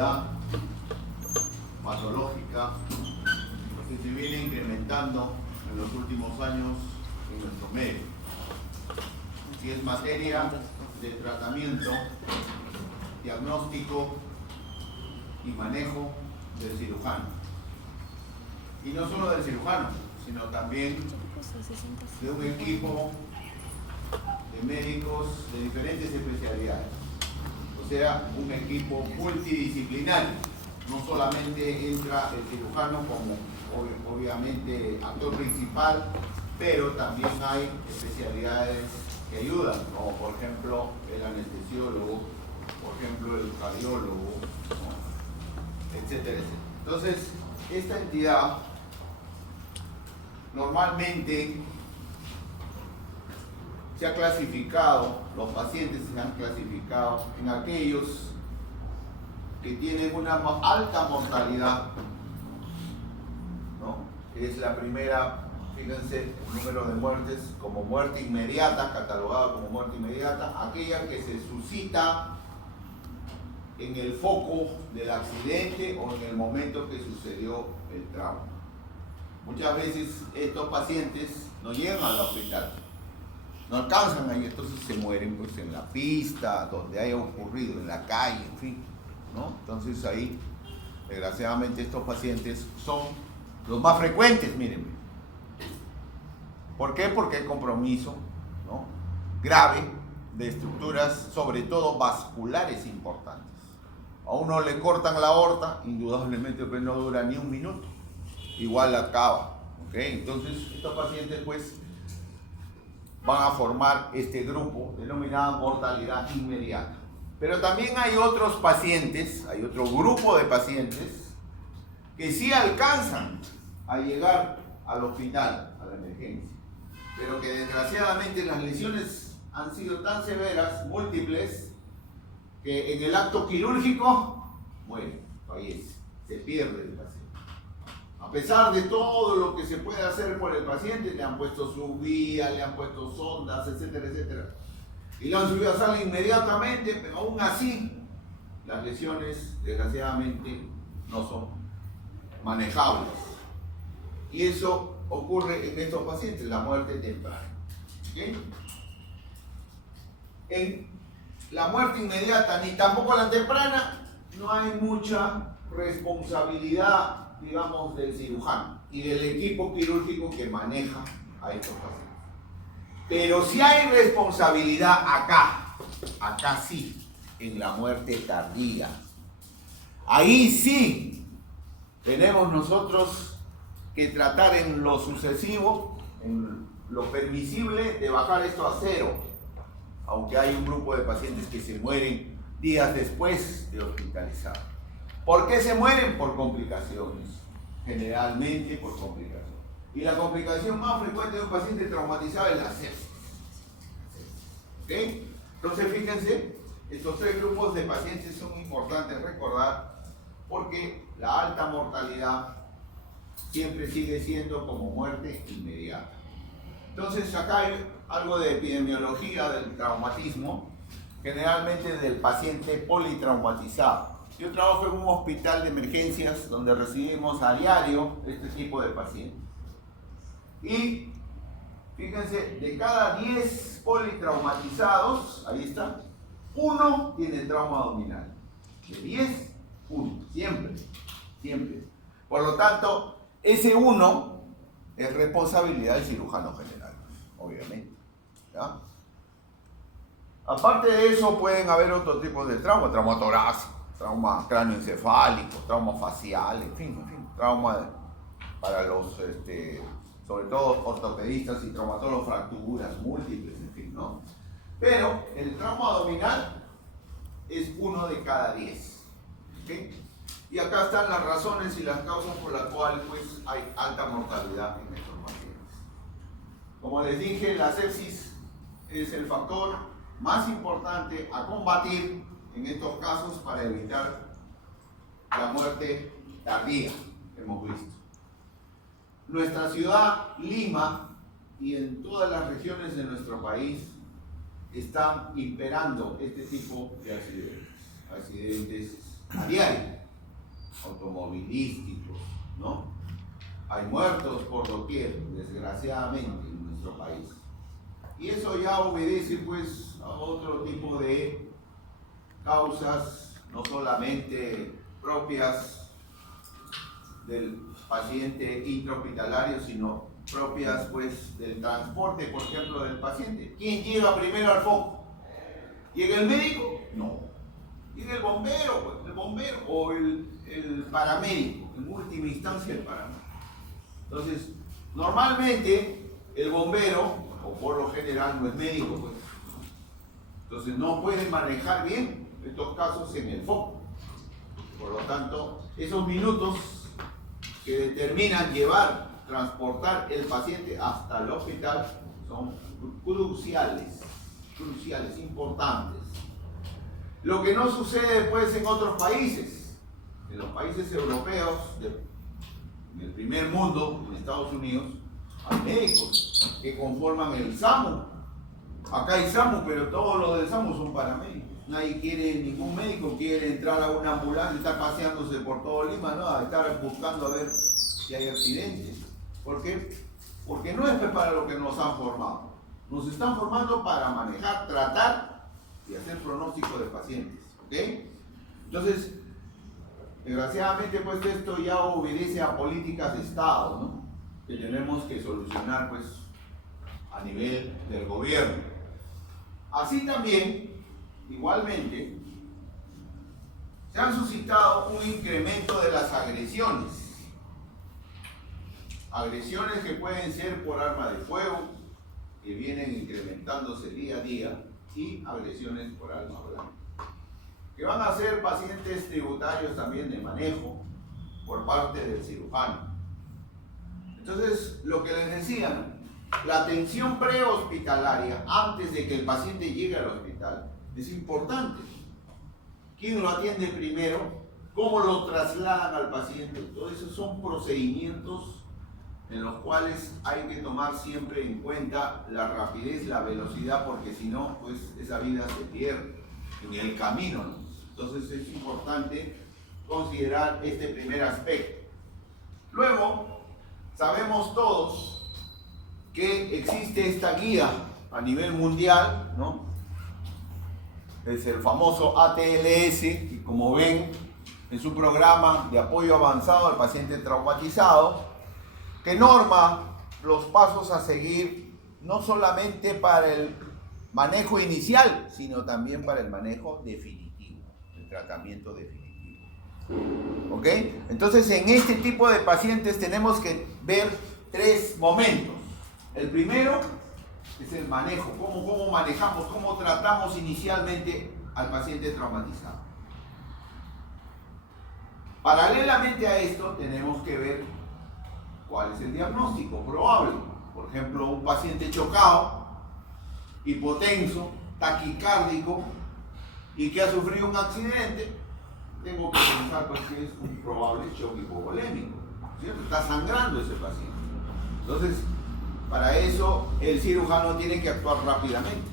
mortalidad patológica que se viene incrementando en los últimos años en nuestro medio. Y es materia de tratamiento, diagnóstico y manejo del cirujano. Y no solo del cirujano, sino también de un equipo de médicos de diferentes especialidades. O sea, un equipo multidisciplinario. No solamente entra el cirujano como obviamente actor principal, pero también hay especialidades que ayudan, como por ejemplo el anestesiólogo, por ejemplo el cardiólogo, ¿no? Etcétera, etcétera. Entonces, esta entidad normalmente se ha clasificado, los pacientes se han clasificado en aquellos que tienen una alta mortalidad, ¿no? Es la primera, fíjense, el número de muertes como muerte inmediata, catalogada como muerte inmediata, aquella que se suscita en el foco del accidente o en el momento que sucedió el trauma. Muchas veces estos pacientes no llegan al hospital, no alcanzan ahí, entonces se mueren pues en la pista, donde haya ocurrido, en la calle, en fin, ¿no? Entonces ahí, desgraciadamente, estos pacientes son los más frecuentes, mírenme. ¿Por qué? Porque hay compromiso, ¿no?, grave de estructuras, sobre todo vasculares importantes. A uno le cortan la aorta, indudablemente pues no dura ni un minuto, igual acaba, ¿ok? Entonces estos pacientes pues van a formar este grupo denominado mortalidad inmediata. Pero también hay otros pacientes, hay otro grupo de pacientes que sí alcanzan a llegar al hospital, a la emergencia, pero que desgraciadamente las lesiones han sido tan severas, múltiples, que en el acto quirúrgico muere, fallece, se pierde el paciente. A pesar de todo lo que se puede hacer por el paciente, le han puesto su vía, le han puesto sondas, etcétera, etcétera, y le han subido a sala inmediatamente, pero aún así las lesiones desgraciadamente no son manejables. Y eso ocurre en estos pacientes, la muerte temprana. ¿Okay? En la muerte inmediata ni tampoco la temprana no hay mucha responsabilidad, digamos, del cirujano y del equipo quirúrgico que maneja a estos pacientes. Pero sí hay responsabilidad acá sí, en la muerte tardía. Ahí sí tenemos nosotros que tratar en lo sucesivo, en lo permisible, de bajar esto a cero, aunque hay un grupo de pacientes que se mueren días después de hospitalizar. ¿Por qué se mueren? Por complicaciones, generalmente por complicaciones. Y la complicación más frecuente de un paciente traumatizado es la sepsis. ¿Okay? Entonces, fíjense, estos tres grupos de pacientes son importantes recordar, porque la alta mortalidad siempre sigue siendo como muerte inmediata. Entonces, acá hay algo de epidemiología del traumatismo, generalmente del paciente politraumatizado. Yo trabajo en un hospital de emergencias donde recibimos a diario este tipo de pacientes. Y fíjense, de cada 10 politraumatizados, ahí está, uno tiene trauma abdominal. De 10, uno, siempre, siempre. Por lo tanto, ese uno es responsabilidad del cirujano general, obviamente, ¿ya? Aparte de eso, pueden haber otros tipos de trauma, trauma torácico, trauma cráneoencefálico, trauma facial, en fin, trauma para los, sobre todo ortopedistas y traumatólogos, fracturas múltiples, en fin, ¿no? Pero el trauma abdominal es uno de cada 10, ¿okay? Y acá están las razones y las causas por las cuales pues, hay alta mortalidad en estos pacientes. Como les dije, la sepsis es el factor más importante a combatir en estos casos para evitar la muerte tardía, hemos visto. Nuestra ciudad, Lima, y en todas las regiones de nuestro país, están imperando este tipo de accidentes a diario. automovilísticos, ¿no? Hay muertos por doquier, desgraciadamente, en nuestro país. Y eso ya obedece pues a otro tipo de causas, no solamente propias del paciente intrahospitalario, sino propias pues del transporte, por ejemplo, del paciente. ¿Quién llega primero al foco? ¿Llega el médico? No. Llega el bombero, o el paramédico, en última instancia el paramédico. Entonces, normalmente el bombero, o por lo general no es médico, pues, entonces no puede manejar bien estos casos en el foco. Por lo tanto, esos minutos que determinan transportar el paciente hasta el hospital son cruciales, importantes. Lo que no sucede pues en otros países, en los países europeos, en el primer mundo, en Estados Unidos, hay médicos que conforman el SAMU. Acá hay SAMU, pero todos los del SAMU son paramédicos. Ningún médico quiere entrar a una ambulancia y estar paseándose por todo Lima, ¿no? A estar buscando a ver si hay accidentes. ¿Por qué? Porque no es para lo que nos han formado. Nos están formando para manejar, tratar y hacer pronóstico de pacientes. ¿Ok? Entonces, desgraciadamente, pues esto ya obedece a políticas de Estado, ¿no? Que tenemos que solucionar, pues, a nivel del gobierno. Así también, igualmente, se han suscitado un incremento de las agresiones. Agresiones que pueden ser por arma de fuego, que vienen incrementándose día a día, y agresiones por arma blanca, que van a ser pacientes tributarios también de manejo por parte del cirujano. Entonces, lo que les decía, la atención prehospitalaria, antes de que el paciente llegue al hospital, es importante. ¿Quién lo atiende primero? ¿Cómo lo trasladan al paciente? Todos esos son procedimientos en los cuales hay que tomar siempre en cuenta la rapidez, la velocidad, porque si no, pues esa vida se pierde en el camino, ¿no? Entonces es importante considerar este primer aspecto. Luego, sabemos todos que existe esta guía a nivel mundial, ¿no? Es el famoso ATLS, y como ven, es un programa de apoyo avanzado al paciente traumatizado, que norma los pasos a seguir no solamente para el manejo inicial, sino también para el manejo definitivo, el tratamiento definitivo. ¿Ok? Entonces, en este tipo de pacientes tenemos que ver 3 momentos. El primero es el manejo, cómo manejamos, cómo tratamos inicialmente al paciente traumatizado. Paralelamente a esto, tenemos que ver cuál es el diagnóstico probable. Por ejemplo, un paciente chocado, hipotenso, taquicárdico y que ha sufrido un accidente, tengo que pensar pues, que es un probable shock hipovolémico, ¿cierto? Está sangrando ese paciente. Entonces, para eso el cirujano tiene que actuar rápidamente,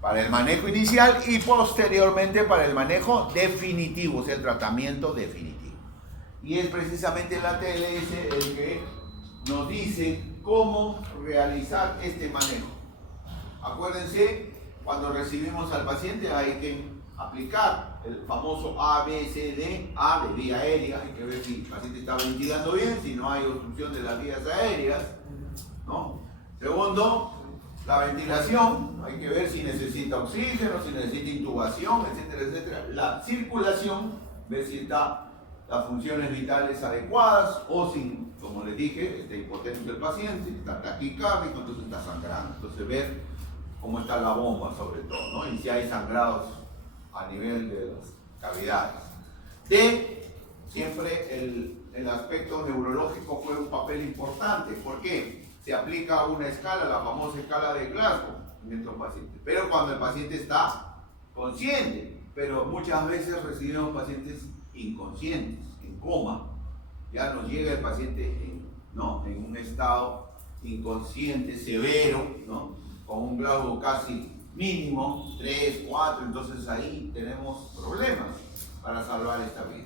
para el manejo inicial y posteriormente para el manejo definitivo, o sea, el tratamiento definitivo. Y es precisamente el ATLS el que nos dice cómo realizar este manejo. Acuérdense, cuando recibimos al paciente hay que aplicar el famoso ABCD, A de vía aérea, hay que ver si el paciente está ventilando bien, si no hay obstrucción de las vías aéreas, ¿no? Segundo, la ventilación, hay que ver si necesita oxígeno, si necesita intubación, etcétera, etcétera. La circulación, ver si está las funciones vitales adecuadas o sin, como les dije, está hipotético el paciente, está taquicárdico, entonces está sangrando. Entonces ver cómo está la bomba sobre todo, ¿no? Y si hay sangrados a nivel de las cavidades. Siempre el aspecto neurológico juega un papel importante. ¿Por qué? Se aplica una escala, la famosa escala de Glasgow en estos pacientes. Pero cuando el paciente está consciente, pero muchas veces recibimos pacientes inconscientes, en coma, ya nos llega el paciente en un estado inconsciente severo, ¿no? Con un Glasgow casi mínimo, 3, 4, entonces ahí tenemos problemas para salvar esta vida.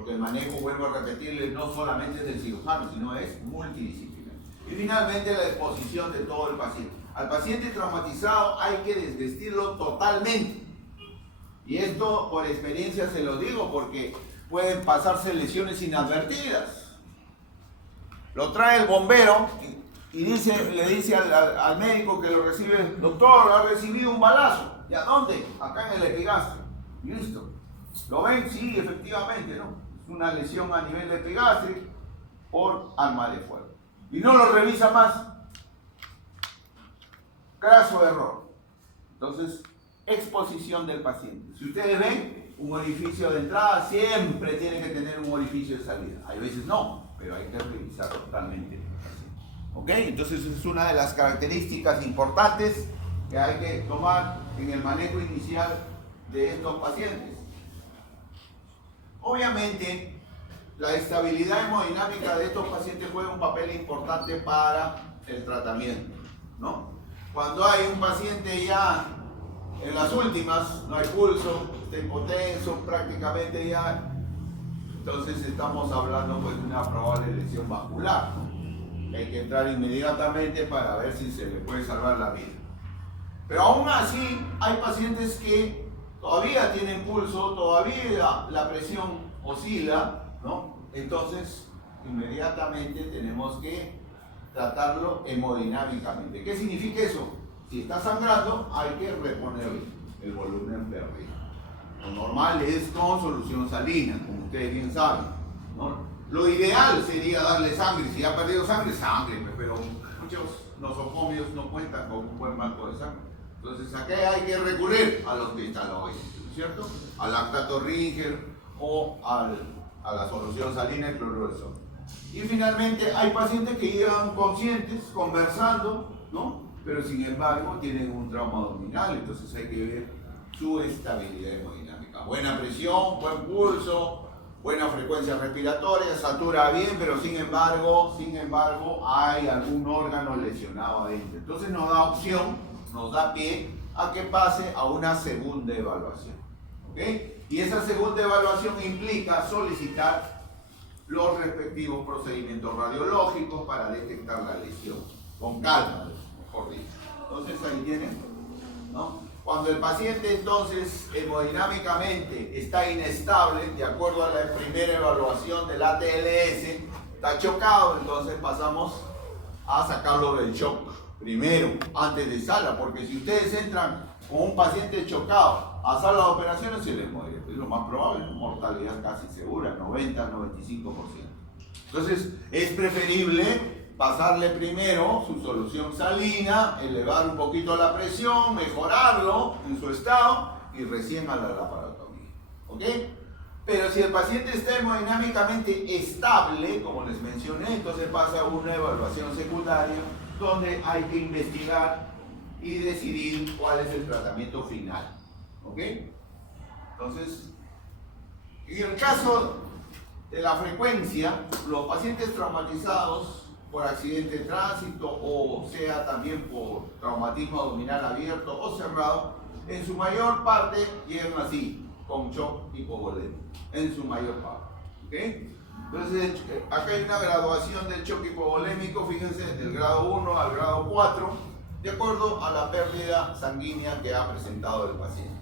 porque el manejo, vuelvo a repetirle, no solamente es del cirujano, sino es multidisciplinario. Y finalmente la exposición de todo el paciente. Al paciente traumatizado hay que desvestirlo totalmente. Y esto por experiencia se lo digo porque pueden pasarse lesiones inadvertidas. Lo trae el bombero y le dice al médico que lo recibe: doctor, ha recibido un balazo. ¿Y a dónde? Acá en el epigastrio. Y listo. ¿Lo ven? Sí, efectivamente, ¿no? Es una lesión a nivel de epigastrio por arma de fuego. Y no lo revisa más. Graso error. Entonces, exposición del paciente. Si ustedes ven, un orificio de entrada siempre tiene que tener un orificio de salida. Hay veces no, pero hay que revisar totalmente el paciente. ¿Ok? Entonces, es una de las características importantes que hay que tomar en el manejo inicial de estos pacientes. Obviamente, la estabilidad hemodinámica de estos pacientes juega un papel importante para el tratamiento, ¿no? Cuando hay un paciente ya en las últimas, no hay pulso, está hipotenso, prácticamente ya, entonces estamos hablando pues de una probable lesión vascular, ¿no? Hay que entrar inmediatamente para ver si se le puede salvar la vida. Pero aún así hay pacientes que todavía tienen pulso, todavía la presión oscila, ¿no? Entonces inmediatamente tenemos que tratarlo hemodinámicamente. ¿Qué significa eso? Si está sangrando, hay que reponer el volumen perdido. Lo normal es con solución salina, como ustedes bien saben, ¿no? Lo ideal sería darle sangre. Si ha perdido sangre, sangre, pero muchos nosocomios no cuentan con un buen banco de sangre. Entonces, ¿a qué hay que recurrir? A los cristaloides, ¿cierto? Al lactato Ringer o a la solución salina y cloruro de sodio. Y finalmente hay pacientes que llegan conscientes, conversando, ¿no? Pero sin embargo tienen un trauma abdominal, entonces hay que ver su estabilidad hemodinámica. Buena presión, buen pulso, buena frecuencia respiratoria, satura bien, pero sin embargo hay algún órgano lesionado adentro. Entonces nos da opción, nos da pie a que pase a una segunda evaluación. ¿Ok? Y esa segunda evaluación implica solicitar los respectivos procedimientos radiológicos para detectar la lesión. Con calma, mejor dicho. Entonces ahí tienen, ¿no? Cuando el paciente entonces hemodinámicamente está inestable, de acuerdo a la primera evaluación del ATLS, está chocado, entonces pasamos a sacarlo del shock primero, antes de sala, porque si ustedes entran con un paciente chocado a sala de operaciones, se les muere. Es lo más probable, mortalidad casi segura, 90-95%. Entonces, es preferible pasarle primero su solución salina, elevar un poquito la presión, mejorarlo en su estado y recién a la laparotomía. ¿Ok? Pero si el paciente está hemodinámicamente estable, como les mencioné, entonces pasa a una evaluación secundaria donde hay que investigar y decidir cuál es el tratamiento final. ¿Ok? Entonces, en el caso de la frecuencia, los pacientes traumatizados por accidente de tránsito o sea también por traumatismo abdominal abierto o cerrado, en su mayor parte llegan así, con shock hipovolémico, en su mayor parte. ¿Okay? Entonces, acá hay una graduación del shock hipovolémico, fíjense, del grado 1 al grado 4, de acuerdo a la pérdida sanguínea que ha presentado el paciente.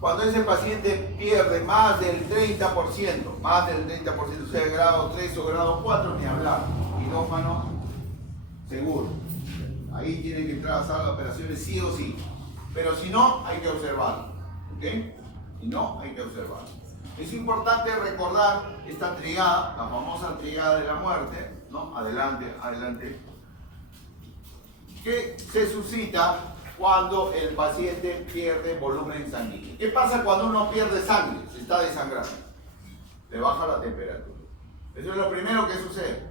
Cuando ese paciente pierde más del 30%, sea grado 3 o grado 4, ni hablar, quirófano seguro. Ahí tiene que entrar a sala de operaciones sí o sí. Pero si no, hay que observarlo. ¿Ok? Si no, hay que observarlo. Es importante recordar esta triada, la famosa triada de la muerte, ¿no? Adelante, adelante. Que se suscita cuando el paciente pierde volumen sanguíneo. ¿Qué pasa cuando uno pierde sangre? Se está desangrando. Le baja la temperatura. Eso es lo primero que sucede.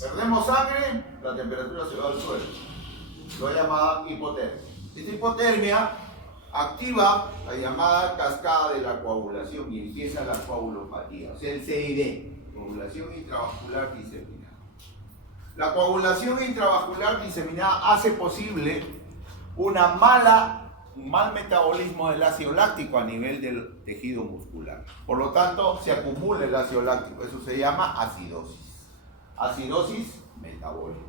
Perdemos sangre, la temperatura se va al suelo. Lo llamada hipotermia. Esta hipotermia activa la llamada cascada de la coagulación y empieza la coagulopatía, o sea el CID, coagulación intravascular diseminada. La coagulación intravascular diseminada hace posible una mala un mal metabolismo del ácido láctico a nivel del tejido muscular. Por lo tanto, se acumula el ácido láctico. Eso se llama acidosis. Acidosis metabólica.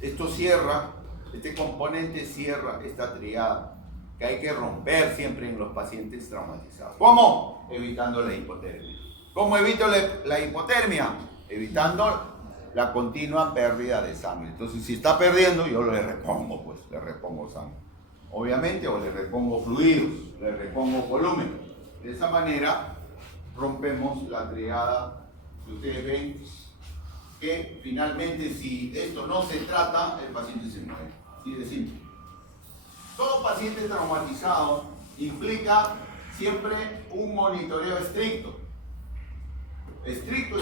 Esto cierra, este componente cierra esta triada que hay que romper siempre en los pacientes traumatizados. ¿Cómo? Evitando la hipotermia. ¿Cómo evito la hipotermia? Evitando la continua pérdida de sangre. Entonces, si está perdiendo, yo le repongo, pues, le repongo sangre. Obviamente, o le repongo fluidos, le repongo volumen. De esa manera, rompemos la triada que ustedes ven, que finalmente, si esto no se trata, el paciente se muere. Así de simple. Todo paciente traumatizado implica siempre un monitoreo estricto. Estricto.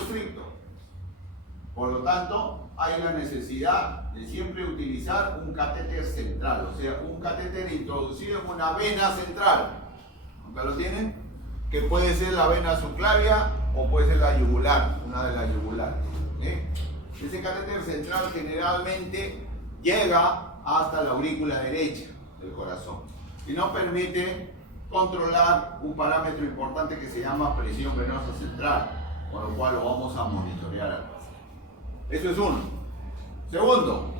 Por lo tanto, hay la necesidad de siempre utilizar un catéter central, o sea, un catéter introducido en una vena central. ¿Nunca lo tienen? Que puede ser la vena subclavia o puede ser la yugular, una de las yugulares. Ese catéter central generalmente llega hasta la aurícula derecha del corazón y nos permite controlar un parámetro importante que se llama presión venosa central, con lo cual lo vamos a monitorear al paciente. Eso es uno. Segundo,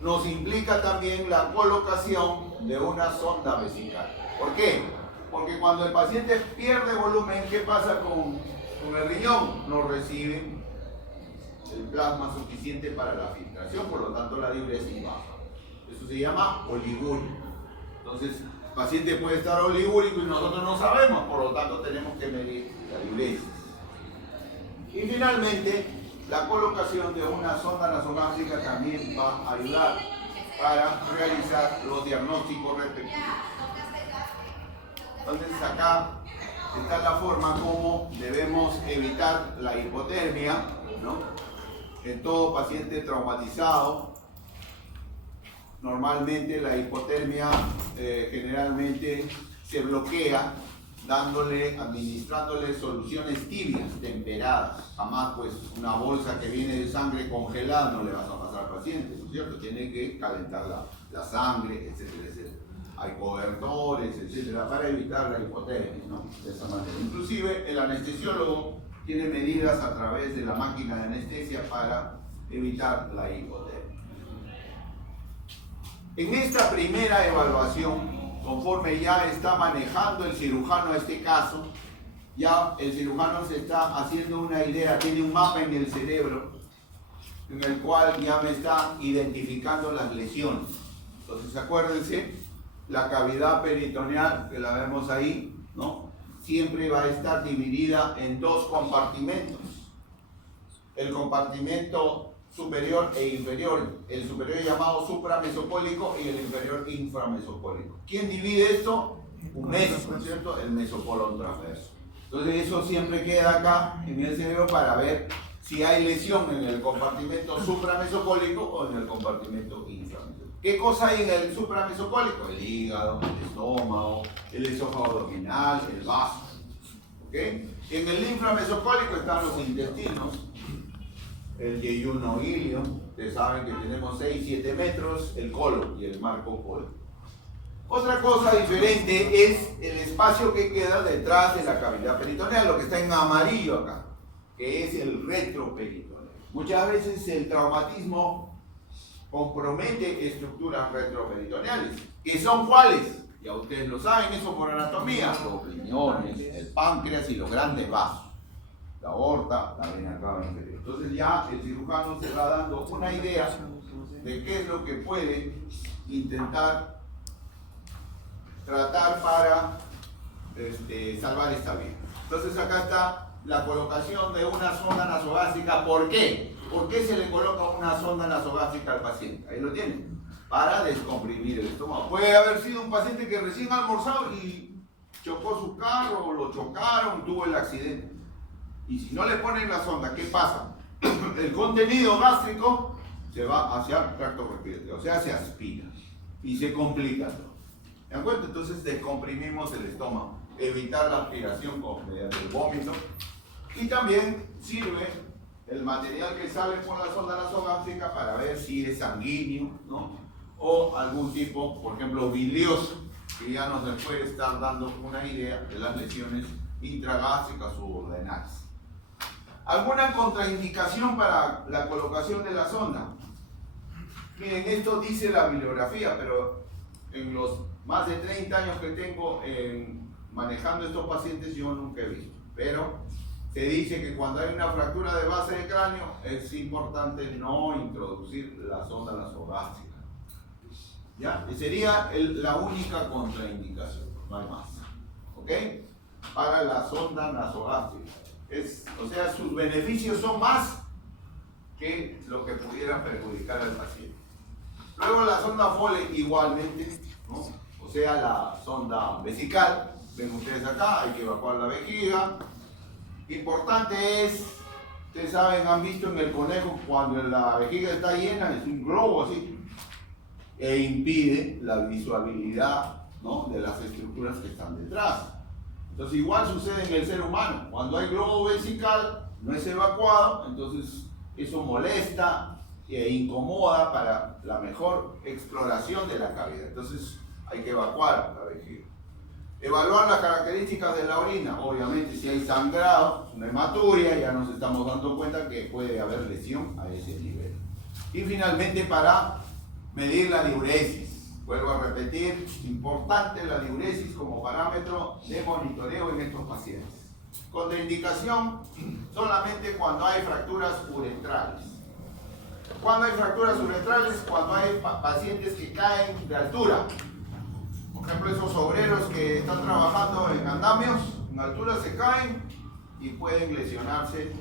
nos implica también la colocación de una sonda vesical. ¿Por qué? Porque cuando el paciente pierde volumen, ¿qué pasa con el riñón? No recibe el plasma suficiente para la filtración, por lo tanto la diuresis baja. Eso se llama oligúrico. Entonces, el paciente puede estar oligúrico y nosotros no sabemos, por lo tanto tenemos que medir la diuresis. Y finalmente, la colocación de una sonda nasogástrica también va a ayudar para realizar los diagnósticos respectivos. Entonces acá está la forma como debemos evitar la hipotermia, ¿no? En todo paciente traumatizado. Normalmente la hipotermia generalmente se bloquea administrándole soluciones tibias, temperadas. Jamás pues una bolsa que viene de sangre congelada no le vas a pasar al paciente, ¿no es cierto? Tiene que calentar la sangre, etcétera, etcétera. Hay cobertores, etcétera, para evitar la hipotermia, ¿no? De esa manera. Inclusive el anestesiólogo tiene medidas a través de la máquina de anestesia para evitar la hipotermia. En esta primera evaluación, conforme ya está manejando el cirujano este caso, ya el cirujano se está haciendo una idea, tiene un mapa en el cerebro en el cual ya me está identificando las lesiones. Entonces acuérdense, la cavidad peritoneal, que la vemos ahí, ¿no? Siempre va a estar dividida en dos compartimentos. El compartimento superior e inferior, el superior llamado supramesocólico y el inferior inframesocólico. ¿Quién divide esto? Un meso, ¿no es cierto? El mesopolón transverso. Entonces eso siempre queda acá en el cerebro para ver si hay lesión en el compartimento supramesocólico o en el compartimento inframesocólico. ¿Qué cosa hay en el supramesocólico? El hígado, el estómago, el esófago abdominal, el vaso. ¿Ok? En el inframesocólico están los intestinos, el yeyuno ilio, ustedes saben que tenemos 6-7 metros, el colon y el marco colon. Otra cosa diferente es el espacio que queda detrás de la cavidad peritoneal, lo que está en amarillo acá, que es el retroperitoneal. Muchas veces el traumatismo compromete estructuras retroperitoneales, que son ¿cuáles? Ya ustedes lo saben, eso por anatomía, los riñones, el páncreas y los grandes vasos, la aorta, la vena cava inferior. Entonces ya el cirujano se va dando una idea de qué es lo que puede intentar tratar para salvar esta vida. Entonces acá está la colocación de una sonda nasogástrica. ¿Por qué? ¿Por qué se le coloca una sonda nasogástrica al paciente? Ahí lo tienen. Para descomprimir el estómago. Puede haber sido un paciente que recién ha almorzado y chocó su carro, o lo chocaron, tuvo el accidente. Y si no le ponen la sonda, ¿qué pasa? El contenido gástrico se va hacia el tracto respiratorio, o sea, se aspira y se complica todo. ¿De acuerdo? Entonces descomprimimos el estómago, evitar la aspiración mediante el vómito. Y también sirve el material que sale por la sonda nasogástrica para ver si es sanguíneo, ¿no? O algún tipo, por ejemplo, bilioso. que ya nos puede estar dando una idea de las lesiones intragástricas subordinales. ¿Alguna contraindicación para la colocación de la sonda? Miren, esto dice la bibliografía, pero en los más de 30 años que tengo manejando estos pacientes yo nunca he visto. Pero se dice que cuando hay una fractura de base de cráneo es importante no introducir la sonda nasogástrica. ¿Ya? Y sería la única contraindicación, no hay más. ¿Ok? Para la sonda nasogástrica. O sea, sus beneficios son más que lo que pudiera perjudicar al paciente. Luego la sonda Foley igualmente, ¿no? O sea, la sonda vesical. Ven ustedes acá, hay que evacuar la vejiga. Importante es, ustedes saben, han visto en el conejo cuando la vejiga está llena, es un globo así, e impide la visualidad, ¿no?, de las estructuras que están detrás. Entonces igual sucede en el ser humano. Cuando hay globo vesical, no es evacuado, entonces eso molesta e incomoda para la mejor exploración de la cavidad. Entonces hay que evacuar la vejiga. Evaluar las características de la orina. Obviamente si hay sangrado, una hematuria, ya nos estamos dando cuenta que puede haber lesión a ese nivel. Y finalmente para medir la diuresis. Vuelvo a repetir, importante la diuresis como parámetro de monitoreo en estos pacientes. Contraindicación solamente cuando hay fracturas uretrales. Cuando hay fracturas uretrales, cuando hay pacientes que caen de altura. Por ejemplo, esos obreros que están trabajando en andamios, en altura se caen y pueden lesionarse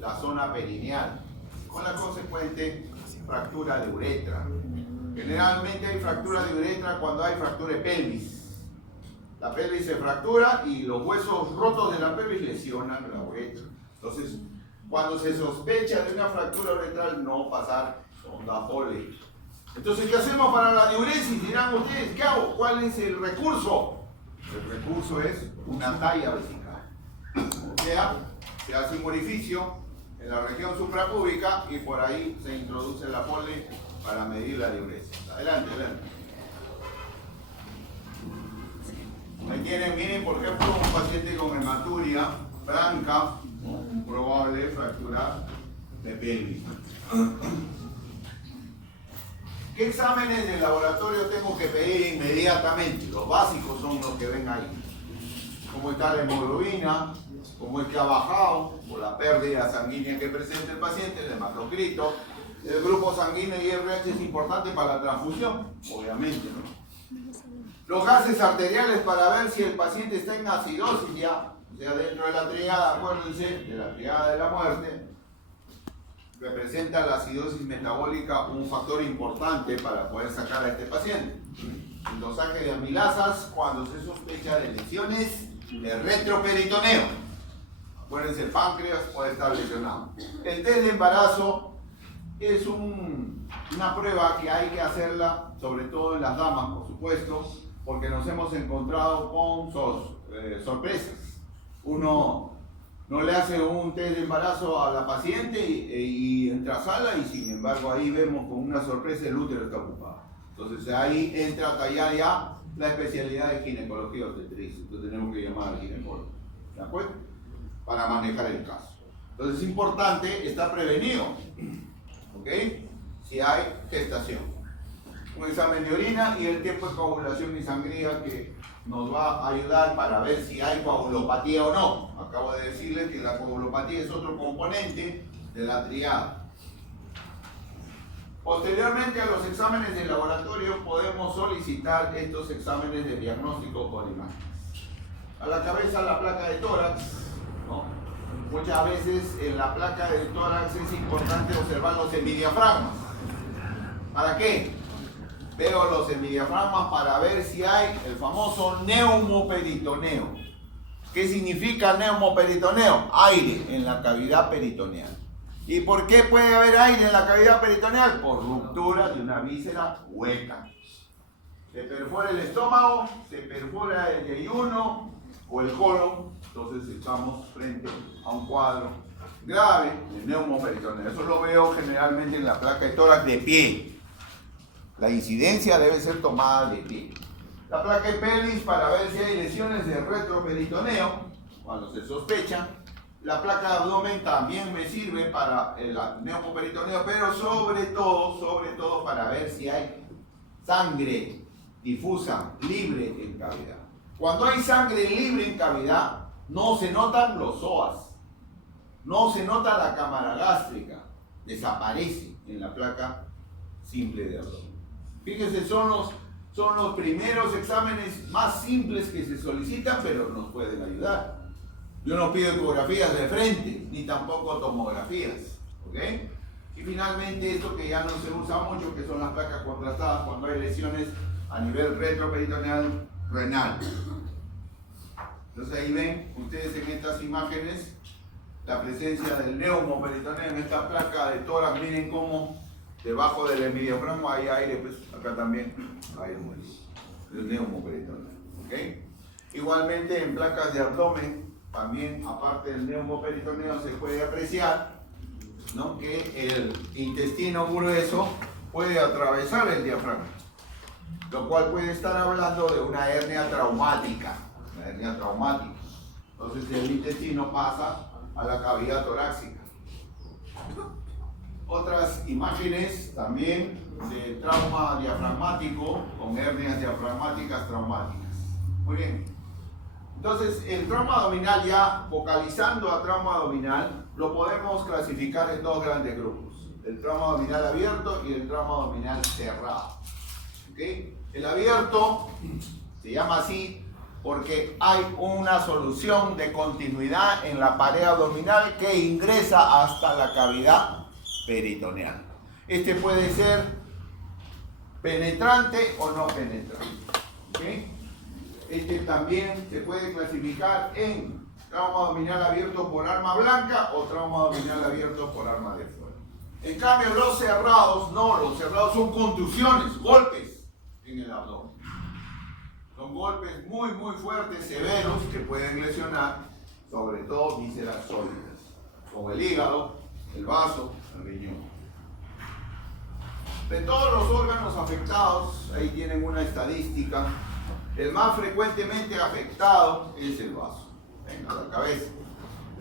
la zona perineal, con la consecuente fractura de uretra. Generalmente hay fractura de uretra cuando hay fractura de pelvis. La pelvis se fractura y los huesos rotos de la pelvis lesionan la uretra. Entonces, cuando se sospecha de una fractura uretral, no pasar sonda Foley. Entonces, ¿qué hacemos para la diuresis? Dirán ustedes, ¿qué hago? ¿Cuál es el recurso? El recurso es una talla vesical. O sea, se hace un orificio en la región suprapúbica y por ahí se introduce la Foley para medir la diuresis. Adelante, adelante. Ahí tienen, miren, por ejemplo, un paciente con hematuria franca, probable fractura de pelvis. ¿Qué exámenes de laboratorio tengo que pedir inmediatamente? Los básicos son los que ven ahí. ¿Cómo está la hemoglobina? ¿Cómo es que ha bajado? Por la pérdida sanguínea que presenta el paciente, el hematocrito. El grupo sanguíneo y RH es importante para la transfusión, obviamente, ¿no? Los gases arteriales para ver si el paciente está en acidosis ya, o sea, dentro de la triada, acuérdense, de la triada de la muerte, representa la acidosis metabólica un factor importante para poder sacar a este paciente. El dosaje de amilasas cuando se sospecha de lesiones de retroperitoneo. Acuérdense, el páncreas puede estar lesionado. El test de embarazo es una prueba que hay que hacerla, sobre todo en las damas, por supuesto, porque nos hemos encontrado con sorpresas. Uno no le hace un test de embarazo a la paciente y entra a sala y sin embargo ahí vemos con una sorpresa el útero está ocupado. Entonces ahí entra a tallar ya la especialidad de ginecología obstetricia. Entonces tenemos que llamar al ginecólogo, ¿de acuerdo? Para manejar el caso. Entonces es importante estar prevenido, ¿ok? Si hay gestación. Un examen de orina y el tiempo de coagulación y sangría que nos va a ayudar para ver si hay coagulopatía o no. Acabo de decirles que la coagulopatía es otro componente de la triada. Posteriormente a los exámenes de laboratorio podemos solicitar estos exámenes de diagnóstico por imágenes. A la cabeza la placa de tórax, ¿no? Muchas veces en la placa de tórax es importante observar los hemidiafragmas. ¿Para qué? Veo los hemidiafragmas para ver si hay el famoso neumoperitoneo. ¿Qué significa neumoperitoneo? Aire en la cavidad peritoneal. ¿Y por qué puede haber aire en la cavidad peritoneal? Por ruptura de una víscera hueca. Se perfora el estómago, se perfora el yeyuno o el colon, entonces estamos frente a un cuadro grave de neumoperitoneo. Eso lo veo generalmente en la placa de tórax de pie. La incidencia debe ser tomada de pie. La placa de pelvis para ver si hay lesiones del retroperitoneo, cuando se sospecha. La placa de abdomen también me sirve para el neumoperitoneo, pero sobre todo para ver si hay sangre difusa, libre en cavidad. Cuando hay sangre libre en cavidad, no se notan los psoas, no se nota la cámara gástrica, desaparece en la placa simple de abdomen. Fíjense, son los primeros exámenes más simples que se solicitan, pero nos pueden ayudar. Yo no pido ecografías de frente, ni tampoco tomografías, ¿ok? Y finalmente esto que ya no se usa mucho, que son las placas contrastadas cuando hay lesiones a nivel retroperitoneal renal. Entonces ahí ven ustedes en estas imágenes la presencia del neumoperitoneo en esta placa de tórax. Miren cómo debajo del hemidiafragma hay aire, pues acá también hay el neumoperitoneo, ¿ok? Igualmente en placas de abdomen, también aparte del neumoperitoneo se puede apreciar, ¿no?, que el intestino grueso puede atravesar el diafragma, lo cual puede estar hablando de una hernia traumática. Entonces el intestino pasa a la cavidad torácica. Otras imágenes también de trauma diafragmático con hernias diafragmáticas traumáticas. Muy bien. Entonces el trauma abdominal, ya focalizando a trauma abdominal, lo podemos clasificar en dos grandes grupos: el trauma abdominal abierto y el trauma abdominal cerrado. ¿Okay? El abierto se llama así porque hay una solución de continuidad en la pared abdominal que ingresa hasta la cavidad peritoneal. Este puede ser penetrante o no penetrante. ¿Okay? Este también se puede clasificar en trauma abdominal abierto por arma blanca o trauma abdominal abierto por arma de fuego. En cambio, los cerrados no, los cerrados son contusiones, golpes en el abdomen. Son golpes muy fuertes, severos, que pueden lesionar sobre todo vísceras sólidas, como el hígado, el vaso, el riñón. De todos los órganos afectados, ahí tienen una estadística. El más frecuentemente afectado es el vaso, la cabeza.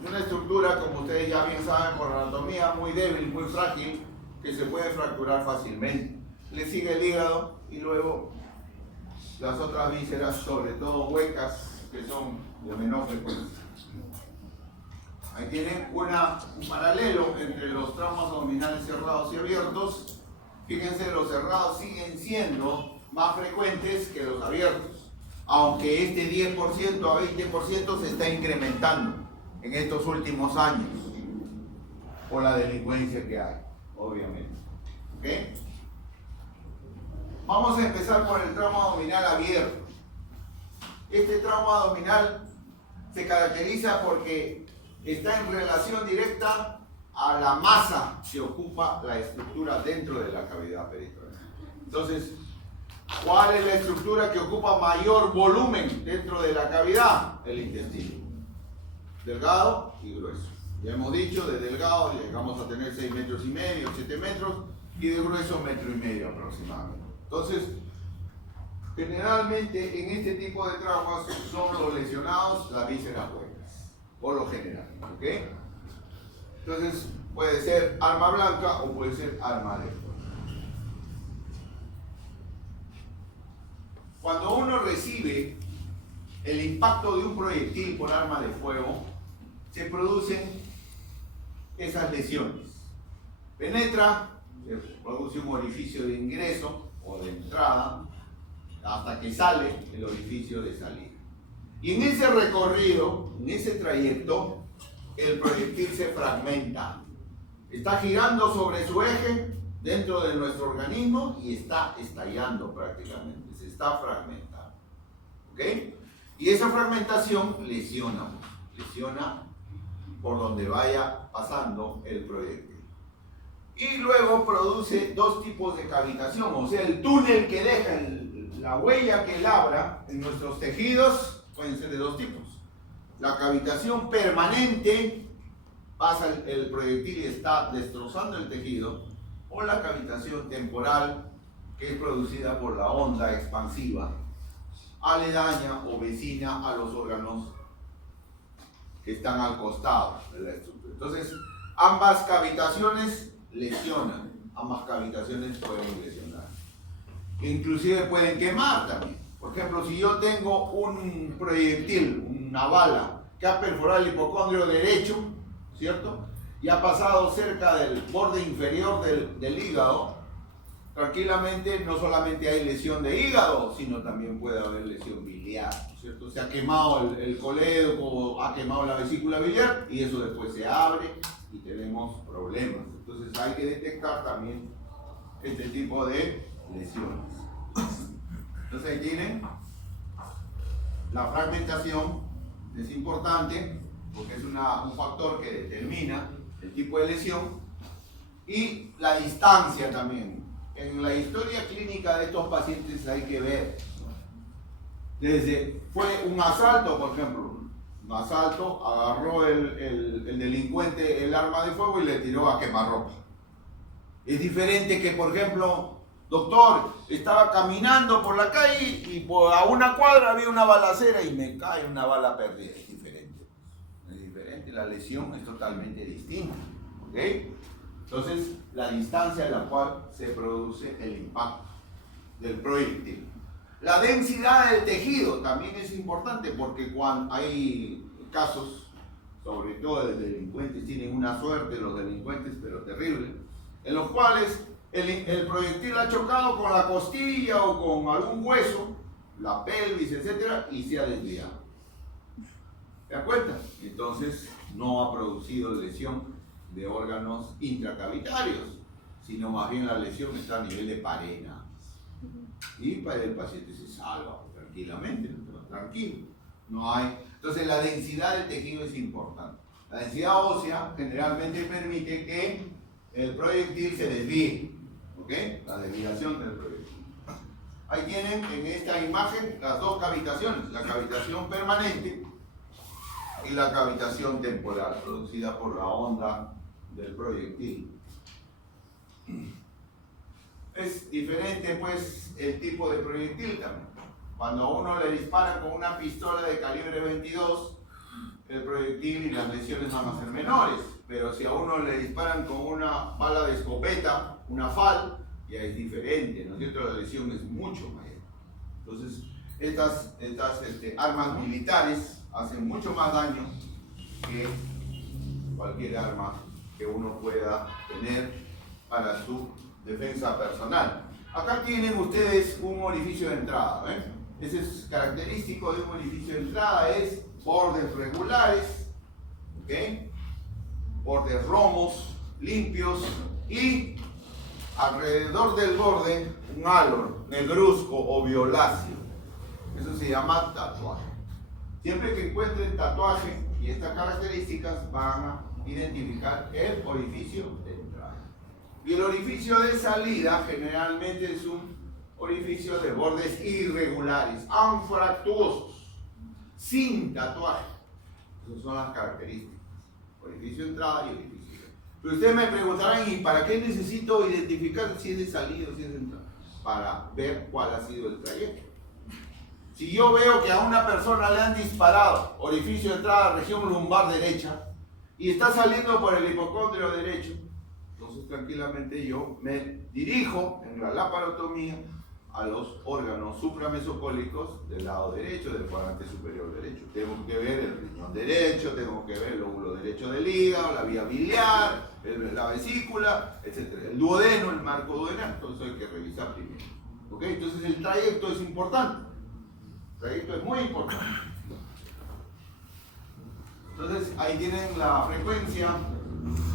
Es una estructura, como ustedes ya bien saben por anatomía, muy débil, muy frágil, que se puede fracturar fácilmente. Le sigue el hígado y luego las otras vísceras, sobre todo huecas, que son de menor frecuencia. Ahí tienen un paralelo entre los traumas abdominales cerrados y abiertos. Fíjense, los cerrados siguen siendo más frecuentes que los abiertos, aunque este 10% a 20% se está incrementando en estos últimos años por la delincuencia que hay, obviamente. ¿Okay? Vamos a empezar por el trauma abdominal abierto. Este trauma abdominal se caracteriza porque está en relación directa a la masa que ocupa la estructura dentro de la cavidad peritoneal. Entonces, ¿cuál es la estructura que ocupa mayor volumen dentro de la cavidad? El intestino. Delgado y grueso. Ya hemos dicho, de delgado llegamos a tener 6,5 metros, 7 metros, y de grueso 1,5 metros aproximadamente. Entonces, generalmente en este tipo de traumas son los lesionados las vísceras huecas, por lo general. ¿Ok? Entonces, puede ser arma blanca o puede ser arma de fuego. Cuando uno recibe el impacto de un proyectil por arma de fuego, se producen esas lesiones. Penetra, se produce un orificio de ingreso o de entrada, hasta que sale el orificio de salida. Y en ese recorrido, en ese trayecto, el proyectil se fragmenta. Está girando sobre su eje dentro de nuestro organismo y está estallando prácticamente, se está fragmentando. ¿Ok? Y esa fragmentación lesiona por donde vaya pasando el proyectil. Y luego produce dos tipos de cavitación, o sea, el túnel que deja, la huella que labra en nuestros tejidos pueden ser de dos tipos. La cavitación permanente, pasa el proyectil y está destrozando el tejido, o la cavitación temporal, que es producida por la onda expansiva aledaña o vecina a los órganos que están al costado de la estructura. Entonces, ambas cavitaciones lesionan, ambas cavitaciones pueden lesionar. Inclusive pueden quemar también. Por ejemplo, si yo tengo un proyectil, una bala, que ha perforado el hipocondrio derecho, ¿cierto? Y ha pasado cerca del borde inferior del hígado, tranquilamente no solamente hay lesión de hígado, sino también puede haber lesión biliar, ¿cierto? Se ha quemado el colédoco, ha quemado la vesícula biliar y eso después se abre y tenemos problemas. Entonces hay que detectar también este tipo de lesiones. Entonces ahí tienen la fragmentación, es importante porque es un factor que determina el tipo de lesión y la distancia también. En la historia clínica de estos pacientes hay que ver, desde fue un asalto, por ejemplo, un asalto, agarró el delincuente el arma de fuego y le tiró a quemarropa. Es diferente que, por ejemplo, doctor, estaba caminando por la calle y a una cuadra había una balacera y me cae una bala perdida. Es diferente. Es diferente, la lesión es totalmente distinta. ¿Ok? Entonces, la distancia a la cual se produce el impacto del proyectil. La densidad del tejido también es importante porque cuando hay casos, sobre todo de delincuentes, tienen una suerte los delincuentes, pero terrible, en los cuales el proyectil ha chocado con la costilla o con algún hueso, la pelvis, etc., y se ha desviado. ¿Se dan cuenta? Entonces, no ha producido lesión de órganos intracavitarios, sino más bien la lesión está a nivel de pared nada más. Y para el paciente se salva tranquilamente, tranquilo. No hay. Entonces la densidad del tejido es importante. La densidad ósea generalmente permite que el proyectil se desvíe. ¿Ok? La desviación del proyectil. Ahí tienen en esta imagen las dos cavitaciones, la cavitación permanente y la cavitación temporal, producida por la onda del proyectil. Es diferente pues el tipo de proyectil también. Cuando a uno le disparan con una pistola de calibre 22, el proyectil y las lesiones van a ser menores, pero si a uno le disparan con una bala de escopeta, una FAL, ya es diferente, ¿no es cierto? La lesión es mucho mayor. Entonces, estas armas militares hacen mucho más daño que cualquier arma que uno pueda tener para su defensa personal. Acá tienen ustedes un orificio de entrada, ¿ven? Ese es característico de un orificio de entrada, es bordes regulares, ¿ok? Bordes romos, limpios y alrededor del borde un halo negruzco o violáceo. Eso se llama tatuaje. Siempre que encuentren tatuaje y estas características van a identificar el orificio de entrada. Y el orificio de salida generalmente es un orificio de bordes irregulares, anfractuosos, sin tatuaje. Esas son las características. Orificio de entrada y orificio de salida. Pero ustedes me preguntarán, ¿y para qué necesito identificar si es de salida o si es de entrada? Para ver cuál ha sido el trayecto. Si yo veo que a una persona le han disparado orificio de entrada, región lumbar derecha, y está saliendo por el hipocondrio derecho, entonces tranquilamente yo me dirijo en la laparotomía a los órganos supramesocólicos del lado derecho, del cuadrante superior derecho. Tengo que ver el riñón derecho, tengo que ver el lóbulo derecho del hígado, la vía biliar, la vesícula, etc. El duodeno, el marco duodenal, entonces hay que revisar primero. ¿Ok? Entonces el trayecto es importante. El trayecto es muy importante. Entonces ahí tienen la frecuencia